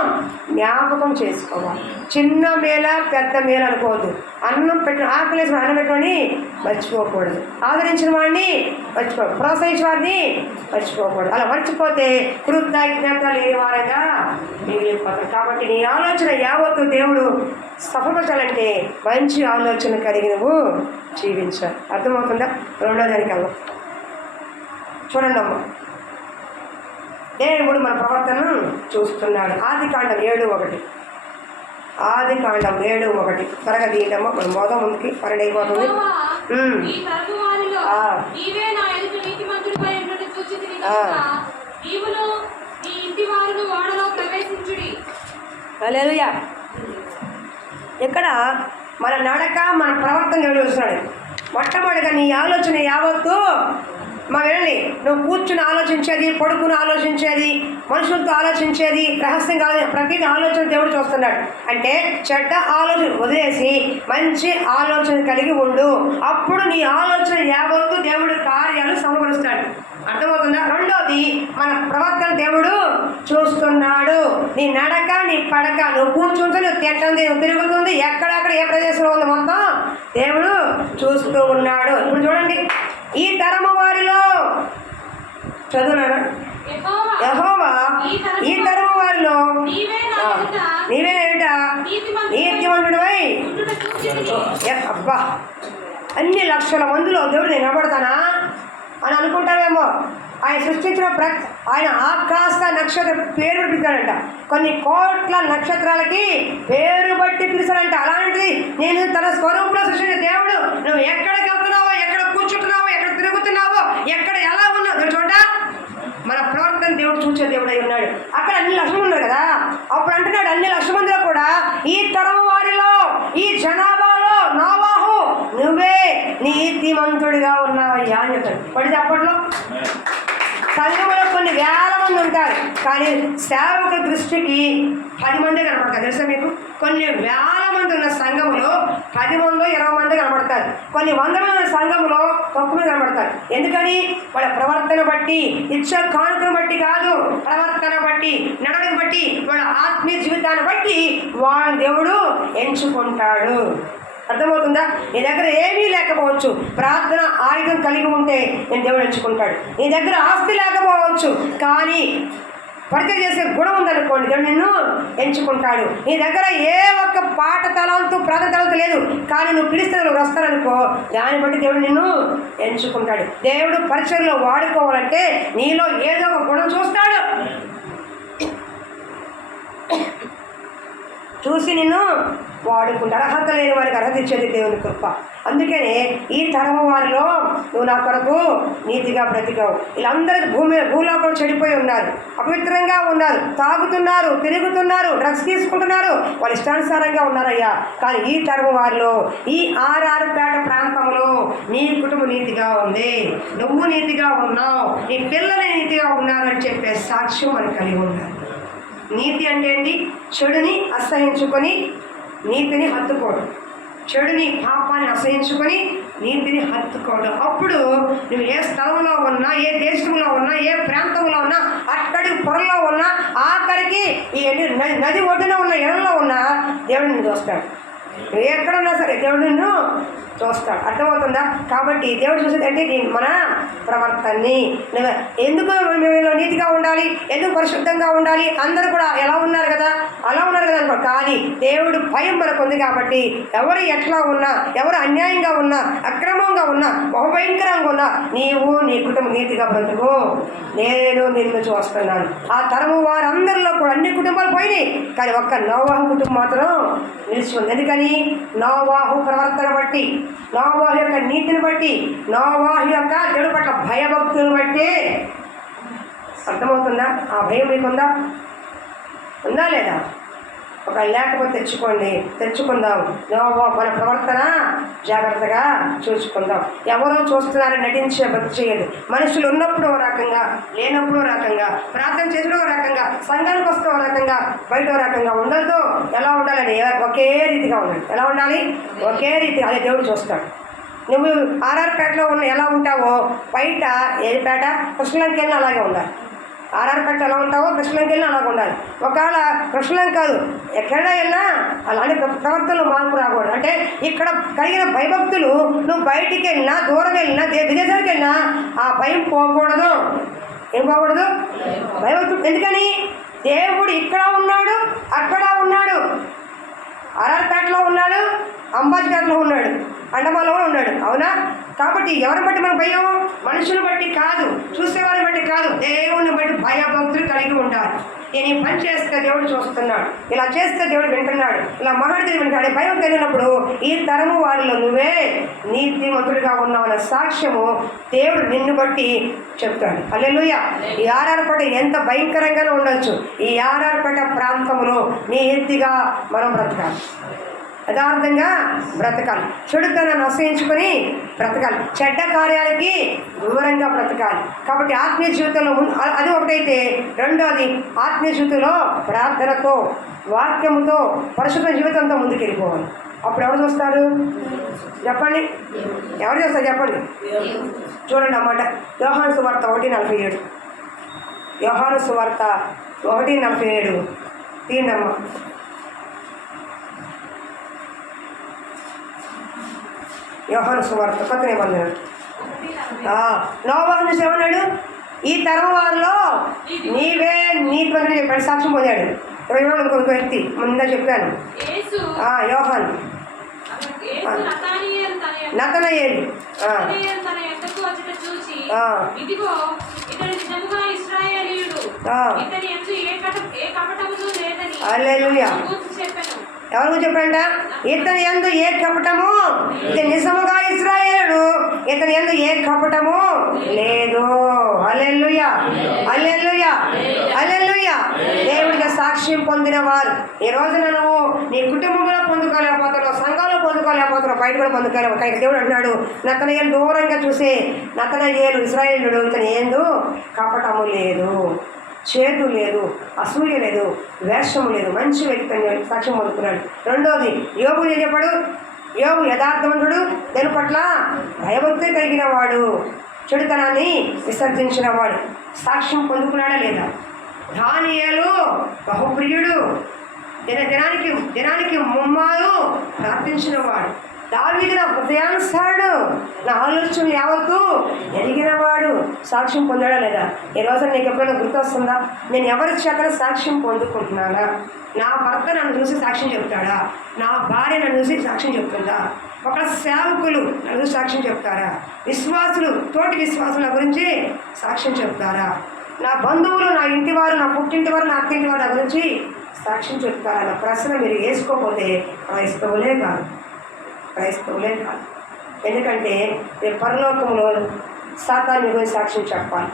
జ్ఞాపకం చేసుకోవాలి. చిన్న మేళ పెద్ద మేళ అనుకోవద్దు. ఆకలేసిన అన్నం పెట్టుకొని మర్చిపోకూడదు. ఆదరించిన వాడిని మర్చిపోకూడదు, ప్రోత్సహించిన వారిని మర్చిపోకూడదు. అలా మర్చిపోతే కృతజ్ఞత లేని వారగా మిగిలిపోతారు. కాబట్టి నీ ఆలోచన యావత్తు దేవుడు సఫలపరచాలంటే మంచి ఆలోచన కలిగి నువ్వు జీవించాలి. అర్థమవుతుందా? రెండో దానికి అమ్మ చూడండి అమ్మ, దేవుడు మన ప్రవర్తనను చూస్తున్నాడు. ఆదికాండం 7:1 త్వరగా తీయటమ్మా, మనం మోదం ముందుకి 12 అయిపోతుంది. హల్లెలూయా. ఇక్కడ మన నడక మన ప్రవర్తన దేవుడు చూస్తున్నాడు. మొట్టమొదటిగా నీ ఆలోచన యావత్తు వినండి, నువ్వు కూర్చుని ఆలోచించేది, పడుకుని ఆలోచించేది, మనుషులతో ఆలోచించేది, రహస్యంగా ప్రతిదీ ఆలోచన దేవుడు చూస్తున్నాడు. అంటే చెడ్డ ఆలోచన వదిలేసి మంచి ఆలోచన కలిగి ఉండు. అప్పుడు నీ ఆలోచన యావత్తు దేవుడు కార్యాలు సమకూరుస్తాడు. అర్థమవుతుందా? రెండోది, మన ప్రవర్తన దేవుడు చూస్తున్నాడు. నీ నడక, నీ పడక, నువ్వు కూర్చుంటే, నువ్వు తిట్టంది, నువ్వు తిరుగుతుంది, ఎక్కడెక్కడ ఏ ప్రదేశంలో ఉంది మొత్తం దేవుడు చూస్తూ ఉన్నాడు. ఇప్పుడు చూడండి, ఈ తరము వారిలో చదువునారా? యెహోవా ఈ తరము వారిలో నీవేట నీతిమంతుడివై. అబ్బా, అన్ని లక్షల మందిలో దేవుడు నేను నిలబడతానా అని అనుకుంటావేమో. ఆయన సృష్టించిన ఆయన ఆకాశ నక్షత్ర పేరు పిలిచాడంట. కొన్ని కోట్ల నక్షత్రాలకి పేరు బట్టి పిలిచాడంట. అలాంటిది నేను తన స్వరూపంలో సృష్టించిన దేవుడు నువ్వు ఎక్కడికి వెళ్తున్నావో, ఎక్కడ కూర్చుంటున్నావో, ఎక్కడ తిరుగుతున్నావో, ఎక్కడ ఎలా ఉన్నావు చూడ మన ప్రవర్తన దేవుడు చూసే దేవుడు అయి ఉన్నాడు. అక్కడ అన్ని లక్షలు ఉన్నారు కదా, అప్పుడు అంటున్నాడు అన్ని లక్షల మందిలో కూడా ఈ తరం వారిలో, ఈ జనాభాలో నోవాహు నువ్వే నీతిమంతుడిగా ఉన్నావయ్యా అని చెప్తాడు. పడితే అప్పట్లో సంఘంలో కొన్ని వేల మంది ఉంటారు, కానీ సేవకుల దృష్టికి 10 మంది కనపడతారు. తెలుసా మీకు? కొన్ని వేల మంది ఉన్న సంఘంలో 10 మందో 20 మంది కనపడతారు. కొన్ని 100 మంది ఉన్న సంఘంలో తక్కువ కనపడతారు. ఎందుకని? వాళ్ళ ప్రవర్తన బట్టి, ఇచ్చే కానుకను బట్టి కాదు, ప్రవర్తన బట్టి, నడవడిని బట్టి, వాళ్ళ ఆత్మీయ జీవితాన్ని బట్టి వాళ్ళ దేవుడు ఎంచుకుంటాడు. అర్థమవుతుందా? నీ దగ్గర ఏమీ లేకపోవచ్చు, ప్రార్థన ఆయుధం కలిగి ఉంటే నేను దేవుడు ఎంచుకుంటాడు. నీ దగ్గర ఆస్తి లేకపోవచ్చు, కానీ పరిచయం చేసే గుణం ఉందనుకోండి, దేవుడు నిన్ను ఎంచుకుంటాడు. నీ దగ్గర ఏ ఒక్క పాట తలంతు ప్రార్థన తలంతు లేదు, కానీ నువ్వు పిలిస్తే నువ్వు వస్తాననుకో, దాన్ని బట్టి దేవుడు నిన్ను ఎంచుకుంటాడు. దేవుడు పరిచయంలో వాడుకోవాలంటే నీలో ఏదో ఒక గుణం చూస్తాడు, చూసి నిన్ను వాడుకుంటాడు. అర్హత లేని వారికి అర్హత ఇచ్చేది దేవుని కృప. అందుకనే ఈ తరము వారిలో నువ్వు నా కొరకు నీతిగా బ్రతికావు. వీళ్ళందరూ భూలోకంలో చెడిపోయి ఉన్నారు, అపవిత్రంగా ఉన్నారు, తాగుతున్నారు, తిరుగుతున్నారు, డ్రగ్స్ తీసుకుంటున్నారు, వాళ్ళు ఇష్టానుసారంగా ఉన్నారయ్యా. కానీ ఈ తరము వారిలో, ఈ ఆర్ఆర్పేట ప్రాంతంలో నీ కుటుంబం నీతిగా ఉంది, నువ్వు నీతిగా ఉన్నావు, నీ పిల్లలు నీతిగా ఉన్నారు అని చెప్పే సాక్ష్యం మనకు కలిగి ఉన్నారు. నీతి అంటే ఏంటి? చెడుని అసహించుకొని నీతిని హత్తుకోవడం, చెడుని పాపాన్ని అసహించుకొని నీతిని హత్తుకోవడం. అప్పుడు నువ్వు ఏ స్థలంలో ఉన్నా, ఏ దేశంలో ఉన్నా, ఏ ప్రాంతంలో ఉన్నా, అక్కడి పొరలో ఉన్నా, ఆఖరికి ఈ నది ఒడ్డున ఉన్న ఇళ్లలో ఉన్నా దేవుడు నిన్ను చూస్తాడు. నువ్వు ఎక్కడున్నా సరే దేవుడు నిన్ను చూస్తాడు. అర్థమవుతుందా? కాబట్టి దేవుడు చూసేది అంటే మన ప్రవర్తనని. ఎందుకు మేము నీతిగా ఉండాలి, ఎందుకు పరిశుద్ధంగా ఉండాలి, అందరూ కూడా ఎలా ఉన్నారు కదా, అలా ఉన్నారు కదా అనుకో. కానీ దేవుడు భయం మనకు ఉంది కాబట్టి ఎవరు ఎట్లా ఉన్నా, ఎవరు అన్యాయంగా ఉన్నా, అక్రమంగా ఉన్నా, బహుభయంకరంగా ఉన్నా, నీవు నీ కుటుంబం నీతిగా బ్రతుకు, నేను నిన్ను చూస్తున్నాను. ఆ తరము వారందరిలో కూడా అన్ని కుటుంబాలు పోయినాయి, కానీ ఒక్క నోవాహు కుటుంబం మాత్రం నిలిచి ఉంది. ఎందుకని? నోవాహు ప్రవర్తన బట్టి, నోవాహు యొక్క నీతిని బట్టి, నోవాహు యొక్క దేవుడి పట్ల భయభక్తులను బట్టి. అర్థమవుతుందా? ఆ భయం మీకుందా? ఉందా లేదా? ఒక లేకపోతే తెచ్చుకుందాం. మన ప్రవర్తన జాగ్రత్తగా చూసుకుందాం. ఎవరో చూస్తున్నారని నటించే భక్తి చేయదు. మనుషులు ఉన్నప్పుడు ఒక రకంగా, లేనప్పుడు ఒక రకంగా, ప్రార్థన చేసిన ఒక రకంగా, సంఘానికి వస్తే ఒక రకంగా, బయట ఒక రకంగా ఉండదు. ఎలా ఉండాలని ఒకే రీతిగా ఉండాలి. ఎలా ఉండాలి? ఒకే రీతి. అదే దేవుడు చూస్తాడు. నువ్వు ఆర్ఆర్పేటలో ఉన్న ఎలా ఉంటావో బయట ఏ పేట కృష్ణలంకి వెళ్ళినా అలాగే ఉండాలి. ఆర్ఆర్పేట ఎలా ఉంటావో కృష్ణలంకి వెళ్ళినా అలాగే ఉండాలి. ఒకవేళ కృష్ణలం కాదు, ఎక్కడ వెళ్ళినా అలాంటి ప్రవర్తనలో మార్పు రాకూడదు. అంటే ఇక్కడ కలిగిన భయభక్తులు నువ్వు బయటికి వెళ్ళినా, దూరం వెళ్ళినా, విదేశాలకు వెళ్ళినా ఆ భయం పోకూడదు. ఏం పోకూడదు? భయభక్తులు. ఎందుకని? దేవుడు ఇక్కడ ఉన్నాడు, అక్కడ ఉన్నాడు, ఆర్ఆర్పేటలో ఉన్నాడు, అంబాజీపేటలో ఉన్నాడు, అండమాలో కూడా ఉన్నాడు. అవునా? కాబట్టి ఎవరిని బట్టి మన భయం? మనుషుని బట్టి కాదు, చూసేవారిని బట్టి కాదు, దేవుని బట్టి భయభక్తులు కలిగి ఉండాలి. నేను ఈ పని చేస్తే దేవుడు చూస్తున్నాడు, ఇలా చేస్తే దేవుడు వింటున్నాడు, ఇలా మాట్లాడితే వింటాడు. భయం కలిగినప్పుడు ఈ తరము వారిలో నువ్వే నీతిమంతుడిగా ఉన్నావు అన్న సాక్ష్యము దేవుడు నిన్ను బట్టి చెప్తాడు. హల్లెలూయా. ఈ ఆర్ఆర్పేట ఎంత భయంకరంగానే ఉండొచ్చు, ఈ ఆర్ఆర్పేట ప్రాంతంలో నీతిగా మనం బ్రతకాలి, యథార్థంగా బ్రతకాలి, చెడుతనాన్ని అసహించుకొని బ్రతకాలి, చెడ్డ కార్యాలకి దూరంగా బ్రతకాలి. కాబట్టి ఆత్మీయ జీవితంలో అది ఒకటైతే, రెండోది ఆత్మీయ జీవితంలో ప్రార్థనతో, వాక్యముతో, పరిశుభ్ర జీవితంతో ముందుకెళ్ళిపోవాలి. అప్పుడు ఎవరు చూస్తారు? చెప్పండి, ఎవరు చూస్తారు? చెప్పండి. చూడండి అన్నమాట. యోహాను సువార్త 1:47. యోహాను సువార్త 1:47 తీయండమ్మా. యోహాను సువార్త కొత్త నిబంధన. నోవాహు ఏమన్నాడు? ఈ తరం వారిలో నీవే నీతిమంతుడు చెప్పాడు, సాక్ష్యం పొందాడు. ఇంకొక వ్యక్తి ముందే చెప్పాను, యోహాను నతనయేలు. హల్లెలూయా. ఎవరు చెప్పంట? ఇతని యందు ఏ కపటము, ఇది నిజముగా ఇశ్రాయేలుడు, ఇతని యందు ఏ కపటము లేదు. హల్లెలూయా, హల్లెలూయా, హల్లెలూయా. దేవుడికి సాక్ష్యం పొందిన వారు ఈ రోజున నువ్వు నీ కుటుంబంలో పొందుకోలేకపోతున్నావు, సంఘంలో పొందుకోలేకపోతున్నావు, బయట కూడా పొందుకోలేవు. కానీ దేవుడు అంటున్నాడు, నతనయేలు దూరంగా చూసే నతనయేలు ఇశ్రాయేలుడు, ఇతని యందు కపటము లేదు, చేదు లేదు, అసూయ లేదు, వేషము లేదు, మంచి వ్యక్తి అని సాక్ష్యం పొందుతున్నాడు. రెండోది యోబు ఏం చెప్పాడు? యోబు యథార్థవంతుడు, దేని పట్ల భయభక్తి కలిగిన వాడు, చెడుతనాన్ని విసర్జించిన వాడు. సాక్ష్యం పొందుకున్నాడా లేదా? దానియేలు బహుప్రియుడు, దినానికి ముమ్మారు ప్రార్థించిన వాడు. దావీదు నా హృదయానుసారుడు, నా ఆలోచన యావత్తు ఎరిగినవాడు. సాక్ష్యం పొందాడా లేదా? ఈ రోజు నీకు ఎప్పుడైనా గుర్తొస్తుందా? నేను ఎవరి చేత సాక్ష్యం పొందుకుంటున్నానా? నా భర్త నన్ను చూసి సాక్ష్యం చెప్తాడా? నా భార్య నన్ను చూసి సాక్ష్యం చెప్తుందా? ఒక సేవకులు నన్ను సాక్ష్యం చెప్తారా? విశ్వాసులు తోటి విశ్వాసుల గురించి సాక్ష్యం చెప్తారా? నా బంధువులు, నా ఇంటి వారు, నా పుట్టింటి వారు, నా అత్తింటి వారు నా గురించి సాక్ష్యం చెప్తారా? నా ప్రశ్న మీరు వేసుకోకపోతే క్రైస్తవులే కాదు. ఎందుకంటే రేపు పరలోకంలో సాతాను గురించి సాక్ష్యం చెప్పాలి,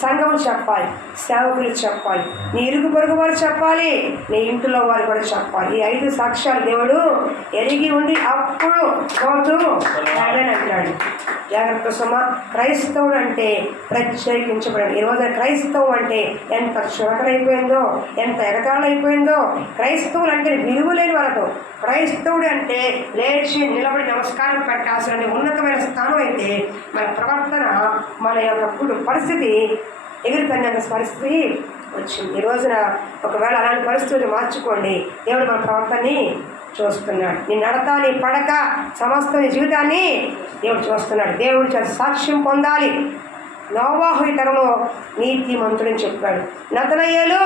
సంఘం చెప్పాలి, సేవకులు చెప్పాలి, నీ ఇరుగు పొరుగు వారు చెప్పాలి, నీ ఇంటిలో వారు కూడా చెప్పాలి. ఈ 5 సాక్ష్యాలు దేవుడు ఎరిగి ఉండి అప్పుడు కోటు అంటాడు. జాగ్రత్త సుమ. క్రైస్తవుడు అంటే ప్రత్యేకించబడాడు. ఈరోజు క్రైస్తవం అంటే ఎంత చురకలైపోయిందో, ఎంత ఎగతాళైపోయిందో. క్రైస్తవులు అంటే విలువ లేని వరకు. క్రైస్తవుడు అంటే లేచి నిలబడి నమస్కారం పెట్టాల్సిన ఉన్నతమైన స్థానం అయితే మన ప్రవర్తన, మన యొక్క పరిస్థితి ఎగిరిపోయినంత పరిస్థితి వచ్చింది. ఈ రోజున ఒకవేళ అలాంటి పరిస్థితులు మార్చుకోండి. దేవుడు మన ప్రవర్తనని చూస్తున్నాడు. నీ నడత, నీ పడక, సమస్త నీ జీవితాన్ని దేవుడు చూస్తున్నాడు. దేవుడు చేత సాక్ష్యం పొందాలి. నోవాహు ఈ తరంలో నీతిమంతుడని చెప్పాడు. నతనయేలు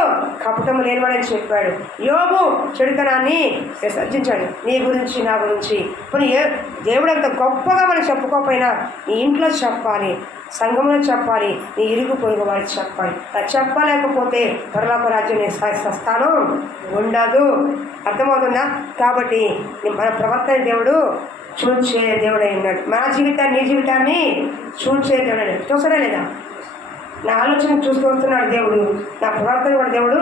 కపటము లేనివాడని చెప్పాడు. యోబు చెడుతనాన్ని విసర్జించాడు. నీ గురించి, నా గురించి. ఇప్పుడు దేవుడు అంత గొప్పగా మనం చెప్పుకోకపోయినా నీ ఇంట్లో చెప్పాలి, సంఘంలో చెప్పాలి, నీ ఇరుగు పొరుగు వారికి చెప్పాలి. అది చెప్పలేకపోతే పరలోక రాజ్యం స్థానం ఉండదు. అర్థమవుతుందా? కాబట్టి మన ప్రవర్తన దేవుడు చూచే దేవుడై ఉన్నాడు. మన జీవితాన్ని, నీ జీవితాన్ని చూచే దేవుడై చూసాడా లేదా? నా ఆలోచన చూస్తున్నాడు దేవుడు, నా ప్రవర్తన కూడా దేవుడు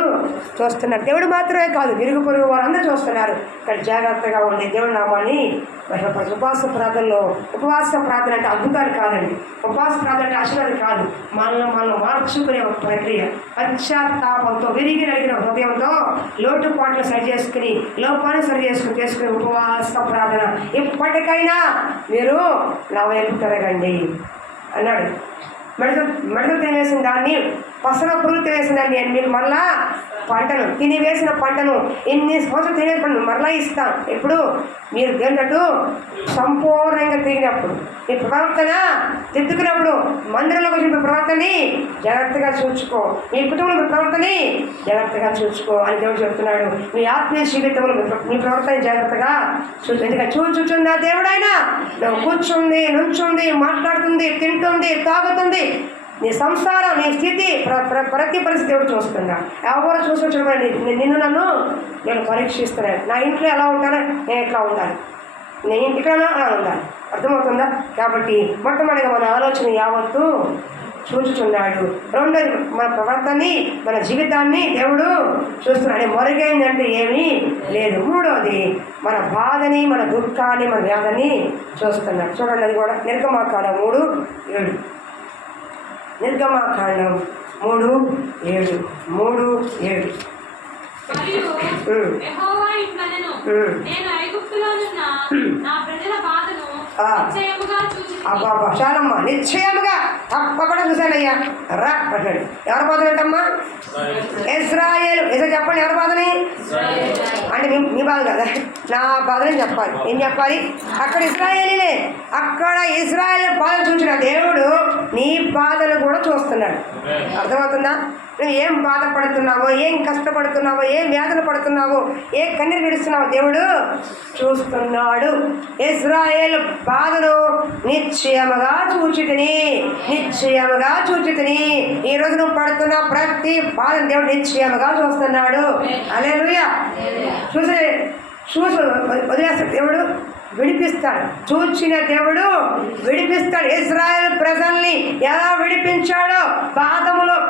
చూస్తున్నాడు. దేవుడు మాత్రమే కాదు, ఇరుగు పొరుగు వారు అందరూ చూస్తున్నారు. ఇక్కడ జాగ్రత్తగా ఉండే దేవుడి నామాన్ని ఉపవాస ప్రార్థనలో, ఉపవాస ప్రార్థన అంటే అద్భుతాలు కాదండి. ఉపవాస ప్రార్థన అంటే ఆశీర్వాదం కాదు. మనం మార్చుకునే ఒక ప్రక్రియ. పశ్చాత్తాపంతో, విరిగి నడిగిన హృదయంతో లోటుపాట్లు సరి చేసుకుని, లోపాన్ని సరి చేసుకుని ఉపవాస ప్రార్థన. ఇప్పటికైనా మీరు నా వైపు తిరగండి అన్నాడు. మెడలు తినేసిన దాన్ని, పసర పురుగు తినేసిన దాన్ని మీరు మళ్ళా పంటను వేసిన పంటను ఎన్ని సంవత్సరాలు తినే పంటను మరలా ఇస్తాం. ఎప్పుడు మీరు దేంటట్టు సంపూర్ణంగా తిరిగినప్పుడు, మీ ప్రవర్తన దిద్దుకున్నప్పుడు, మందిరంలోకి వచ్చిన ప్రవర్తనని జాగ్రత్తగా చూసుకో, మీ కుటుంబంలో ప్రవర్తనని జాగ్రత్తగా చూసుకో అని దేవుడు చెప్తున్నాడు. మీ ఆత్మీయ జీవితంలో మీ ప్రవర్తన జాగ్రత్తగా చూసు. ఎందుకంటే చూచుచుందా దేవుడైనా నువ్వు కూర్చుంది, నుంచుంది, మాట్లాడుతుంది, తింటుంది, తాగుతుంది, నీ సంసారం, నీ స్థితి, ప్రతి పరిస్థితి దేవుడు చూస్తున్నా. ఎవరు చూసుకొచ్చిన నేను పరీక్షిస్తున్నాను. నా ఇంట్లో ఎలా ఉంటానో నేను ఎట్లా ఉండాలి, నేను ఇంటికైనా అలా ఉండాలి. అర్థమవుతుందా? కాబట్టి మొట్టమొదటిగా మన ఆలోచన యావత్తు చూచుచున్నాడు. రెండోది మన ప్రవర్తనని, మన జీవితాన్ని దేవుడు చూస్తున్నాడు. మొరగైందంటే ఏమీ లేదు. మూడోది మన బాధని, మన దుఃఖాన్ని, మన వ్యాధిని చూస్తున్నాడు. చూడండి, అది కూడా నిర్గమాకాండం 3:7. నిర్గమాకాండం 3:7. మరియు యెహోవా ఇట్లనెను, నేను ఐగుప్తులోనున్న నా ప్రజల బాధను నిశ్చయముగా చూచితిని. చాలమ్మా, నిశ్చయముగా తప్పకుండా చూశానయ్యా. రా పట్టాడు. ఎవరి బాధలు ఏంటమ్మా? ఇశ్రాయేలు. చెప్పండి, ఎవరి బాధని అంటే మీ బాధ కదా, నా బాధని చెప్పాలి. ఏం చెప్పాలి? అక్కడ ఇశ్రాయేలీలే, అక్కడ ఇశ్రాయేల్ బాధలు చూసిన దేవుడు నీ బాధలు కూడా చూస్తున్నాడు. అర్థమవుతుందా? నువ్వు ఏం బాధపడుతున్నావో, ఏం కష్టపడుతున్నావో, ఏం వేదన పడుతున్నావో, ఏ కన్నీరు విడుస్తున్నావో దేవుడు చూస్తున్నాడు. ఇశ్రాయేలు బాధను నిశ్చయముగా చూచితిని. ఈరోజు నువ్వు పడుతున్న ప్రతి బాధను దేవుడు నిశ్చయముగా చూస్తున్నాడు. హల్లెలూయా. చూసి వదిలేస్తాడు దేవుడు, విడిపిస్తాడు. చూచిన దేవుడు విడిపిస్తాడు. ఇశ్రాయేలు ప్రజల్ని ఎలా విడిపించాడో,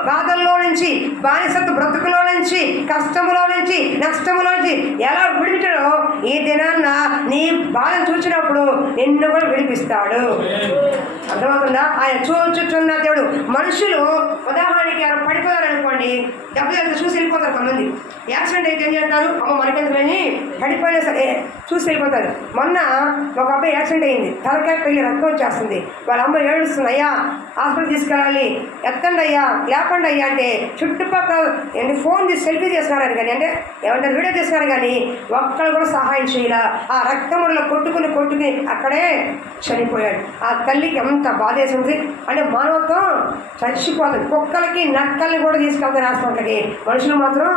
బాధల్లో నుంచి, బానిసత్వ బ్రతుకులో నుంచి, కష్టములో నుంచి, నష్టములో నుంచి ఎలా విడిపించాడో ఈ దినాన్న నీ బాధను చూసినప్పుడు నిన్ను కూడా విడిపిస్తాడు. అర్థమవుతుందా? ఆయన చూచుచున్న దేవుడు. మనుషులు ఉదాహరణకి ఎవరు పడిపోయారు అనుకోండి, దెబ్బ చూసి వెళ్ళిపోతారు. కొంతమంది యాక్సిడెంట్ అయితే ఏం చేస్తారు, అమ్మ మనకెందుకని పడిపోయినా సరే చూసి వెళ్ళిపోతారు. మొన్న ఒక అబ్బాయి యాక్సిడెంట్ అయింది, తలకాయ పెళ్ళి రక్తం వచ్చేస్తుంది. వాళ్ళ అమ్మ ఏడుస్తుంది, అయ్యా హాస్పిటల్ తీసుకెళ్ళాలి, ఎత్తండి అయ్యా, లేపండి అయ్యా అంటే చుట్టుపక్కల ఫోన్ తీసి సెల్ఫీ చేస్తున్నారు కానీ, అంటే ఏమంటారు వీడియో చేస్తున్నారు కానీ ఒక్కరు కూడా సహాయం చేయాల. ఆ రక్తములో కొట్టుకుని అక్కడే చనిపోయాడు. ఆ తల్లికి ఎంత బాధేసింది అంటే మానవత్వం చచ్చిపోతుంది. కుక్కలకి నక్కల్ని కూడా తీసుకెళ్తారు హాస్పిటల్కి, మనుషులు మాత్రం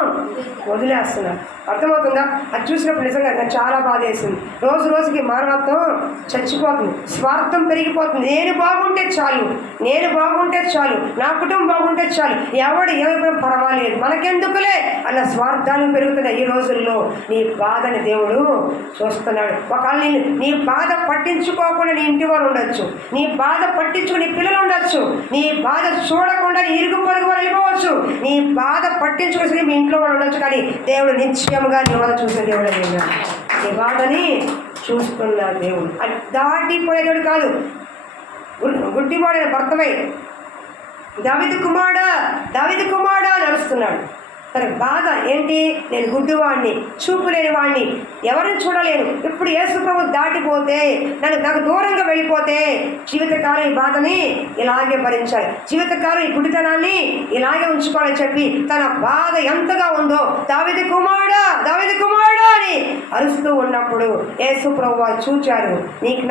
వదిలేస్తున్నారు. అర్థమవుతుందా? అది చూసినప్పుడు నిజంగా నాకు చాలా బాధ వేసింది. రోజు రోజుకి మానవత్వం చచ్చిపోతుంది, స్వార్థం పెరిగిపోతుంది. నేను బాగుంటే చాలు, నా కుటుంబం బాగుంటే చాలు, ఎవడు ఏమైనా పర్వాలేదు, మనకెందుకులే అన్న స్వార్థాలు పెరుగుతున్నాయి ఈ రోజుల్లో. నీ బాధని దేవుడు చూస్తున్నాడు. ఒకవేళ నీ బాధ పట్టించుకోకుండా నీ ఇంటి వారు ఉండొచ్చు, నీ బాధ పట్టించుకుని నీ పిల్లలు ఉండొచ్చు, నీ బాధ చూడకుండా నీ ఇరుగు పొరుగు వారు వెళ్ళిపోవచ్చు, నీ బాధ పట్టించుకొని మీ ఇంట్లో వాళ్ళు ఉండొచ్చు, కానీ దేవుడు నిశ్చయముగా నీ బాధ చూసే దేవుడు అయినా నీ బాధని చూస్తున్నాడు. దేవుడు అది దాటిపోయే దేవుడు కాదు. గుడ్డివాడైన భర్తమై దావీదు కుమారుడా నడుస్తున్నాడు. తన బాధ ఏంటి? నేను గుడ్డివాడిని, చూపు లేని వాడిని, ఎవరిని చూడలేను. ఇప్పుడు యేసు ప్రభు దాటిపోతే, నాకు దూరంగా వెళ్ళిపోతే జీవితకాలం ఈ బాధని ఇలాగే భరించాలి, జీవితకాలం ఈ గుడ్డితనాన్ని ఇలాగే ఉంచుకోవాలని చెప్పి తన బాధ ఎంతగా ఉందో దావీదు కుమారుడా అని అరుస్తూ ఉన్నప్పుడు యేసు ప్రభు చూచారు.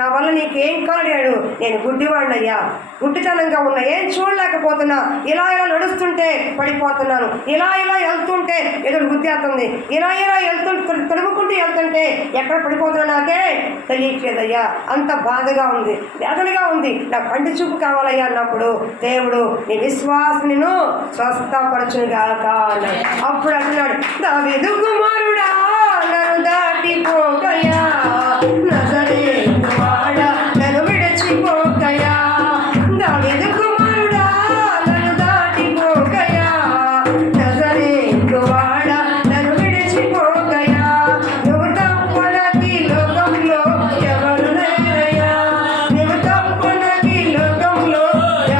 నా వల్ల నీకేం కలడాడు, నేను గుడ్డివాడినయ్యా, గుడ్డితనంగా ఉన్నా, ఏం చూడలేకపోతున్నా, ఇలా నడుస్తుంటే పడిపోతున్నాను, ఇలా వెళ్తుంటే ఎదురు గుద్దేస్తుంది, ఇలా తొలుముకుంటూ వెళ్తుంటే ఎక్కడ పడిపోతున్నా నాకే తెలియట్లేదయ్యా, అంత బాధగా ఉంది, వేదనగా ఉంది, నా కంటి చూపు కావాలయ్యా అన్నప్పుడు దేవుడు నీ విశ్వాసం నిన్ను స్వస్థపరచును గాక అన్నాడు. అప్పుడు అంటున్నాడు, దావీదు కుమారుడా నన్ను దాటిపోకయ్యా, నజరేతు వాడా నన్ను విడిచిపోకయ్యా, దావీదు కుమారుడా నన్ను దాటిపోకయ్యా, నజరేతు వాడా నన్ను విడిచిపోకయ్యా, నువ్వు తప్పనకి లోకంలో ఎవరు లేరయ్యా, నువ్వు తప్పనకి లోకంలో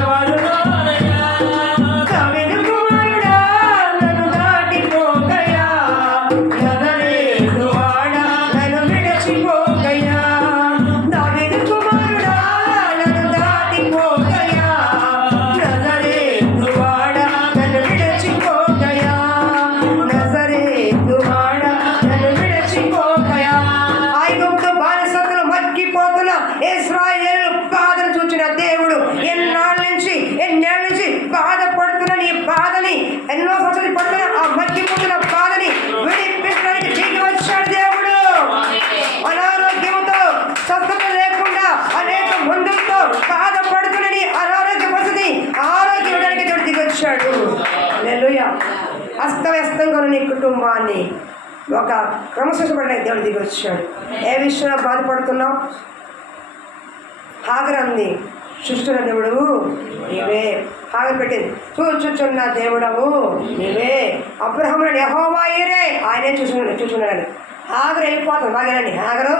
ఎవరు లేరయ్యా, దావీదు కుమారుడా నన్ను దాటిపోకయ్యా, నజరేతు వాడా నన్ను విడిచిపోకయ్యా, దావీదు కుమారుడా నన్ను దాటిపోకయ్యా, నజరేతు వాడా నన్ను విడిచిపోకయ్యా, నజరేతు వాడా నన్ను విడిచిపోకయ్యా. ఐగుప్తు బానిసత్తులు మగ్గిపోతున్న ఇశ్రాయేలు బాధను చూచిన దేవుడు ఎన్నేళ్ళ నుంచి బాధపడుతున్న నీ బాధని, ఎన్నో సంవత్సరాలు పడుతున్న ఆ మగ్గిపోతున్న బాధని విడిపించడానికి దిగి వచ్చాడు దేవుడు. అనారోగ్యంతో, స్వస్థత లేకుండా, అనేక మందులతో బాధపడుతున్న నీ అనారోగ్య పరిస్థితి ఆరోగ్యం ఇవ్వడానికి దేవుడు దిగి వచ్చాడు. హల్లెలూయా. అస్తవ్యస్తంగా ఉన్న నీ కుటుంబాన్ని ఒక క్రమశిక్షపడడానికి దేవుడు దిగి వచ్చాడు. ఏ విషయంలో బాధపడుతున్నావు? హాగరంది సృష్టిన దేవుడు నీవే, హాగర పెట్టింది చూచుచున్న దేవుడవు నీవే. అబ్రహామును యెహోవా ఈరే, ఆయనే చూసుకున్నాడు. హాగరు వెళ్ళిపోతుంది, బాగానండి. హాగర్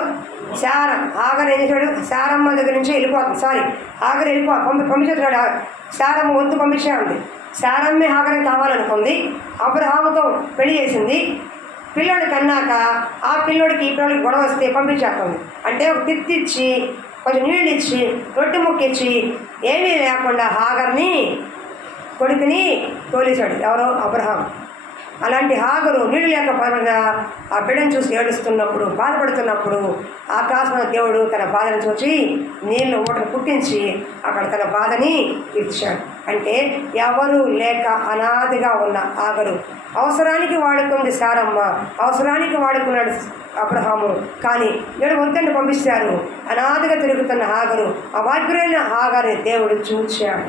ఏం చేశాడు? శారమ్మ దగ్గర నుంచి వెళ్ళిపోతుంది. హాగర్ పంపించేస్తున్నాడు. శారమ్మ వంతు పంపించే ఉంది. శారమ్మే హాగరం కావాలనుకుంది, అబ్రహాముతో పెళ్లి చేసింది. పిల్లోడి కన్నాక ఆ పిల్లోడికి ఈ పిల్లడికి గొడవ వస్తే పంపించేస్తుంది. అంటే ఒక తిత్తిచ్చి, కొంచెం నీళ్ళు ఇచ్చి, రొట్టె ముక్కిచ్చి, ఏమీ లేకుండా హాగర్ని కొడుకుని తోలేశాడు. ఎవరో? అబ్రహాం. అలాంటి హాగరు నీళ్ళు లేకపోయినా ఆ బిడ్డను చూసి ఏడుస్తున్నప్పుడు, బాధపడుతున్నప్పుడు ఆకాశంలో దేవుడు తన బాధను చూసి నీళ్ళు ఊటను పుట్టించి అక్కడ తన బాధని తీర్చాడు. అంటే ఎవరు లేక అనాదిగా ఉన్న హాగరు అవసరానికి వాడుకుంది శారమ్మ, అవసరానికి వాడుకున్నాడు అబ్రహాము. కానీ ఏడు వద్దని పంపిస్తారు. అనాదిగా తిరుగుతున్న హాగరు, అవాగ్యులైన హాగరుని దేవుడు చూచాడు.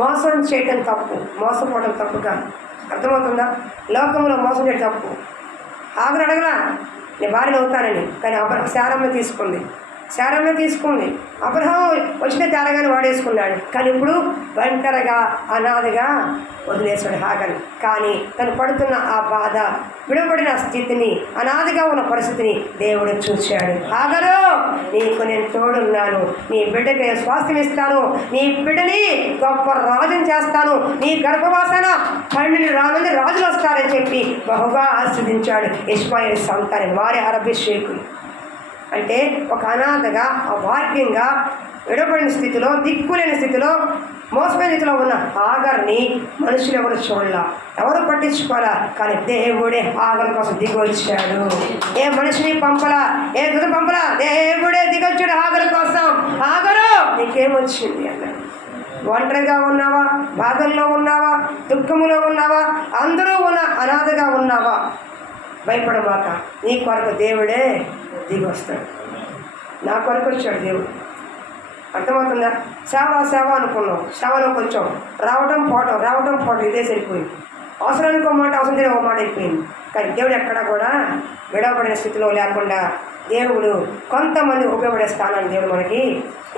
మోసం చేయటం తప్పు, మోసపోవడం తప్పు కాదు. అర్థమవుతుందా? లోకంలో మోసం చేయడం తప్పు. హాగరు అడగలా నేను భార్యను అవుతానని, కానీ శారమ్మ తీసుకుంది. శారమే తీసుకుంది. అబ్రహాం వచ్చిన తేరగానే వాడేసుకున్నాడు. కానీ ఇప్పుడు ఒంటరిగా అనాథగా వదిలేశాడు హాగరు. కానీ తను పడుతున్న ఆ బాధ, విడబడిన స్థితిని, అనాథగా ఉన్న పరిస్థితిని దేవుడు చూశాడు. హాగరు, నీకు నేను తోడున్నాను, నీ బిడ్డకి స్వాస్థ్యం ఇస్తాను, నీ బిడ్డని గొప్ప రాజుని చేస్తాను, నీ గర్భవాసన 12 మంది రాజులు వస్తారని చెప్పి బహుగా ఆస్వాదించాడు ఇష్మాయేలు సంతానం, వారి అభిషేకులు. అంటే ఒక అనాథగా, అభాగ్యంగా, విడబడిన స్థితిలో, దిక్కులేని స్థితిలో, మోసమైన స్థితిలో ఉన్న హాగర్ని మనుషులు ఎవరు చూడాల, ఎవరు పట్టించుకోవాలా. కానీ దేవుడే హాగర్ కోసం దిగొచ్చాడు. ఏ మనిషిని పంపలా, ఏ దూత పంపలా, దేవుడే దిగొచ్చాడు హాగర్ కోసం. హాగరు, నీకేమొచ్చింది అన్నాడు. ఒంటరిగా ఉన్నావా, బాధల్లో ఉన్నావా, దుఃఖములో ఉన్నావా, అందరూ ఉన్న అనాథగా ఉన్నావా, భయపడమాక, నీ కొరకు దేవుడే దిగొస్తాడు. నా కొరకు వచ్చాడు దేవుడు. అర్థమవుతుందా? సేవ అనుకున్నాం, సేవలో కొంచెం రావటం పోవటం ఇదే సరిపోయింది. అవసరానికి ఒక మాట, అవసరం తెలియని ఒక మాట అయిపోయింది. కానీ దేవుడు ఎక్కడా కూడా విడవబడిన స్థితిలో లేకుండా దేవుడు కొంతమంది ఉపయోగపడే స్థానాన్ని దేవుడు మనకి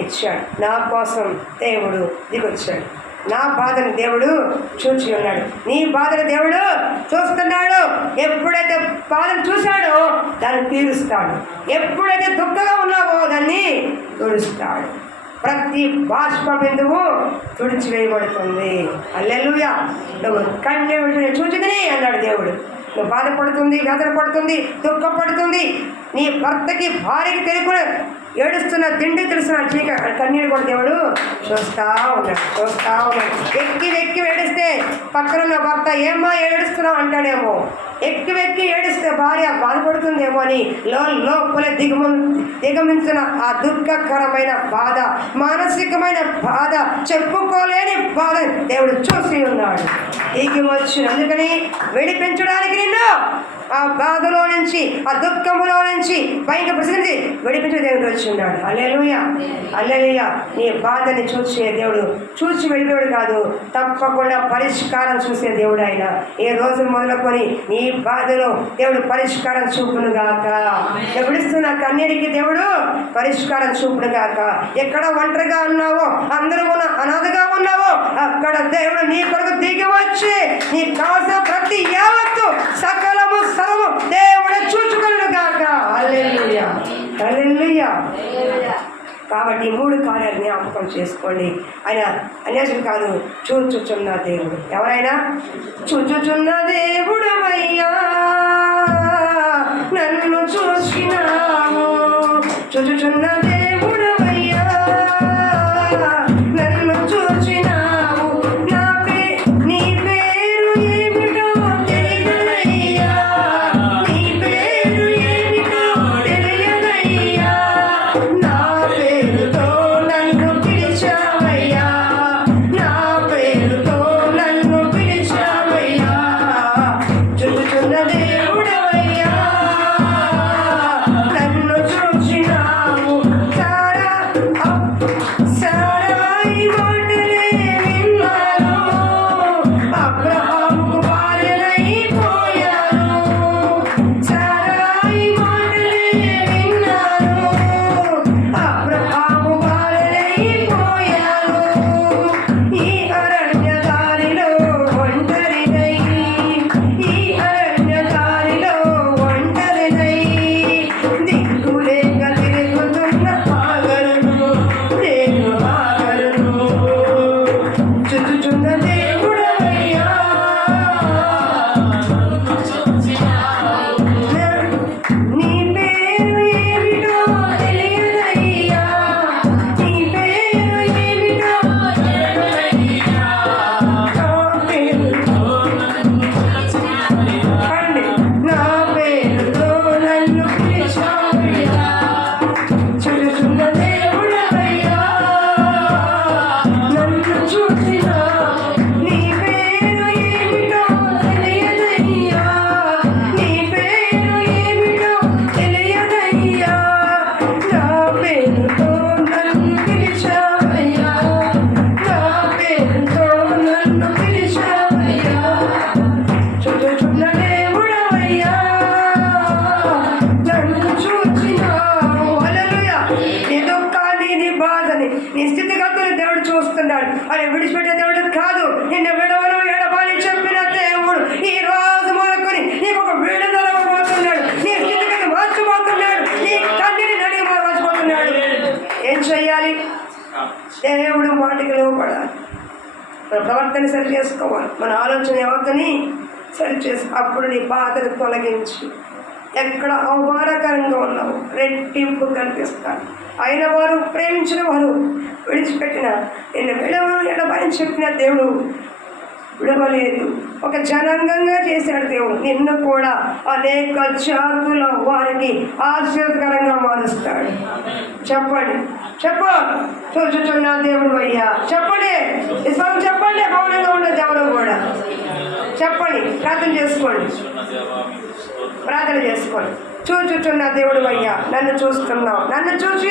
ఇచ్చాడు. నా కోసం దేవుడు దిగొచ్చాడు. నా బాధను దేవుడు చూచి ఉన్నాడు, నీ బాధను దేవుడు చూస్తున్నాడు. ఎప్పుడైతే బాధను చూశాడో దాన్ని తీరుస్తాడు. ఎప్పుడైతే దుఃఖంగా ఉన్నావో దాన్ని తుడుస్తాడు. ప్రతి బాష్ప బిందువు తుడిచివేయబడుతుంది. హల్లెలూయా. నువ్వు కన్నీరు చూచిదని అన్నాడు దేవుడు. నువ్వు బాధపడుతుంది, వేదన పడుతుంది, దుఃఖపడుతుంది, నీ భర్తకి భార్యకి తెలియకుండా ఏడుస్తున్న తిండి తెలుస్తున్న చీక కన్నీరు కూడా దేవుడు చూస్తా ఉన్నాడు. ఎక్కి ఏడిస్తే పక్కనున్న భర్త ఏమ్మా ఏడుస్తున్నావు అంటాడేమో. ఎక్కి ఏడిస్తే భార్య బాధపడుతుందేమో అని లోపల దిగమించిన ఆ దుఃఖకరమైన బాధ, మానసికమైన బాధ, చెప్పుకోలేని బాధ దేవుడు చూసి ఉన్నాడు. దిగి వచ్చి అందుకని విడిపించడానికి నిన్ను ఆ బాధలో నుంచి, ఆ దుఃఖములో నుంచి, భయంకర పరిస్థితి విడిపించే దేవుడు వచ్చి ఉన్నాడు. హల్లెలూయా, హల్లెలూయా. నీ బాధని చూసే దేవుడు, చూసి వెళ్ళిపోయాడు కాదు, తప్పకుండా పరిష్కారం చూసే దేవుడు ఆయన. ఏ రోజు మొదలుకొని నీ బాధలో దేవుడు పరిష్కారం చూపును గాక. విడుస్తున్న కన్నీరికి దేవుడు పరిష్కారం చూపును గాక. ఎక్కడ ఒంటరిగా ఉన్నావో, అందరూ ఉన్న అనాథగా ఉన్నావో, అక్కడ దేవుడు నీ కొరకు దిగి వచ్చి నీ కావాల్సిన ప్రతి యావత్తు సకలము సర్వము దేవుడు చూచుకొను గాక. హల్లెలూయా, హల్లెలూయా. కాబట్టి 3 కార్యాలు జ్ఞాపకం చేసుకోండి. ఆయన అన్యాసం కాదు, చూచుచున్న దేవుడు. ఎవరైనా చూచుచున్న దేవుడు అయ్యా, నన్ను చూసినాము. చూచుచున్న దేవుడు అయ్యా, నన్ను చూసినాము. నీ పేరు ఏమిటో తెలియదయ్యా, నీ పేరు ఏమిటో తెలియదయ్యా, నా పేరుతో నన్ను పిలిచావయ్యా, నా పేరుతో నన్ను పిలిచావయ్యా. చూచుచున్న దేవుడవయ్యా, నన్ను చూచినావు. మన ప్రవర్తన సరి చేసుకోవాలి, మన ఆలోచన యావత్తని సరి చేసుకో. అప్పుడు నీ బాధను తొలగించి ఎక్కడ అవమానకరంగా ఉన్నావు రెట్టింపు కనిపిస్తాడు. అయిన వారు ప్రేమించిన వారు విడిచిపెట్టిన నిన్ను విడవను ఎడబని చెప్పిన దేవుడు విడవలేదు. ఒక జనాంగంగా చేశాడు దేవుడు. నిన్ను కూడా అనేక జాతుల వారికి ఆశీర్వదకరంగా మారుస్తాడు. చెప్పండి, చూచుచున్న దేవుడు అయ్యా. చెప్పండి, విశ్వాసం చెప్పండి. మౌనంగా ఉన్న దేవుడు కూడా చెప్పండి. ప్రార్థన చేసుకోండి, చూచుచున్న దేవుడు అయ్యా. నన్ను చూస్తున్నావు, నన్ను చూసి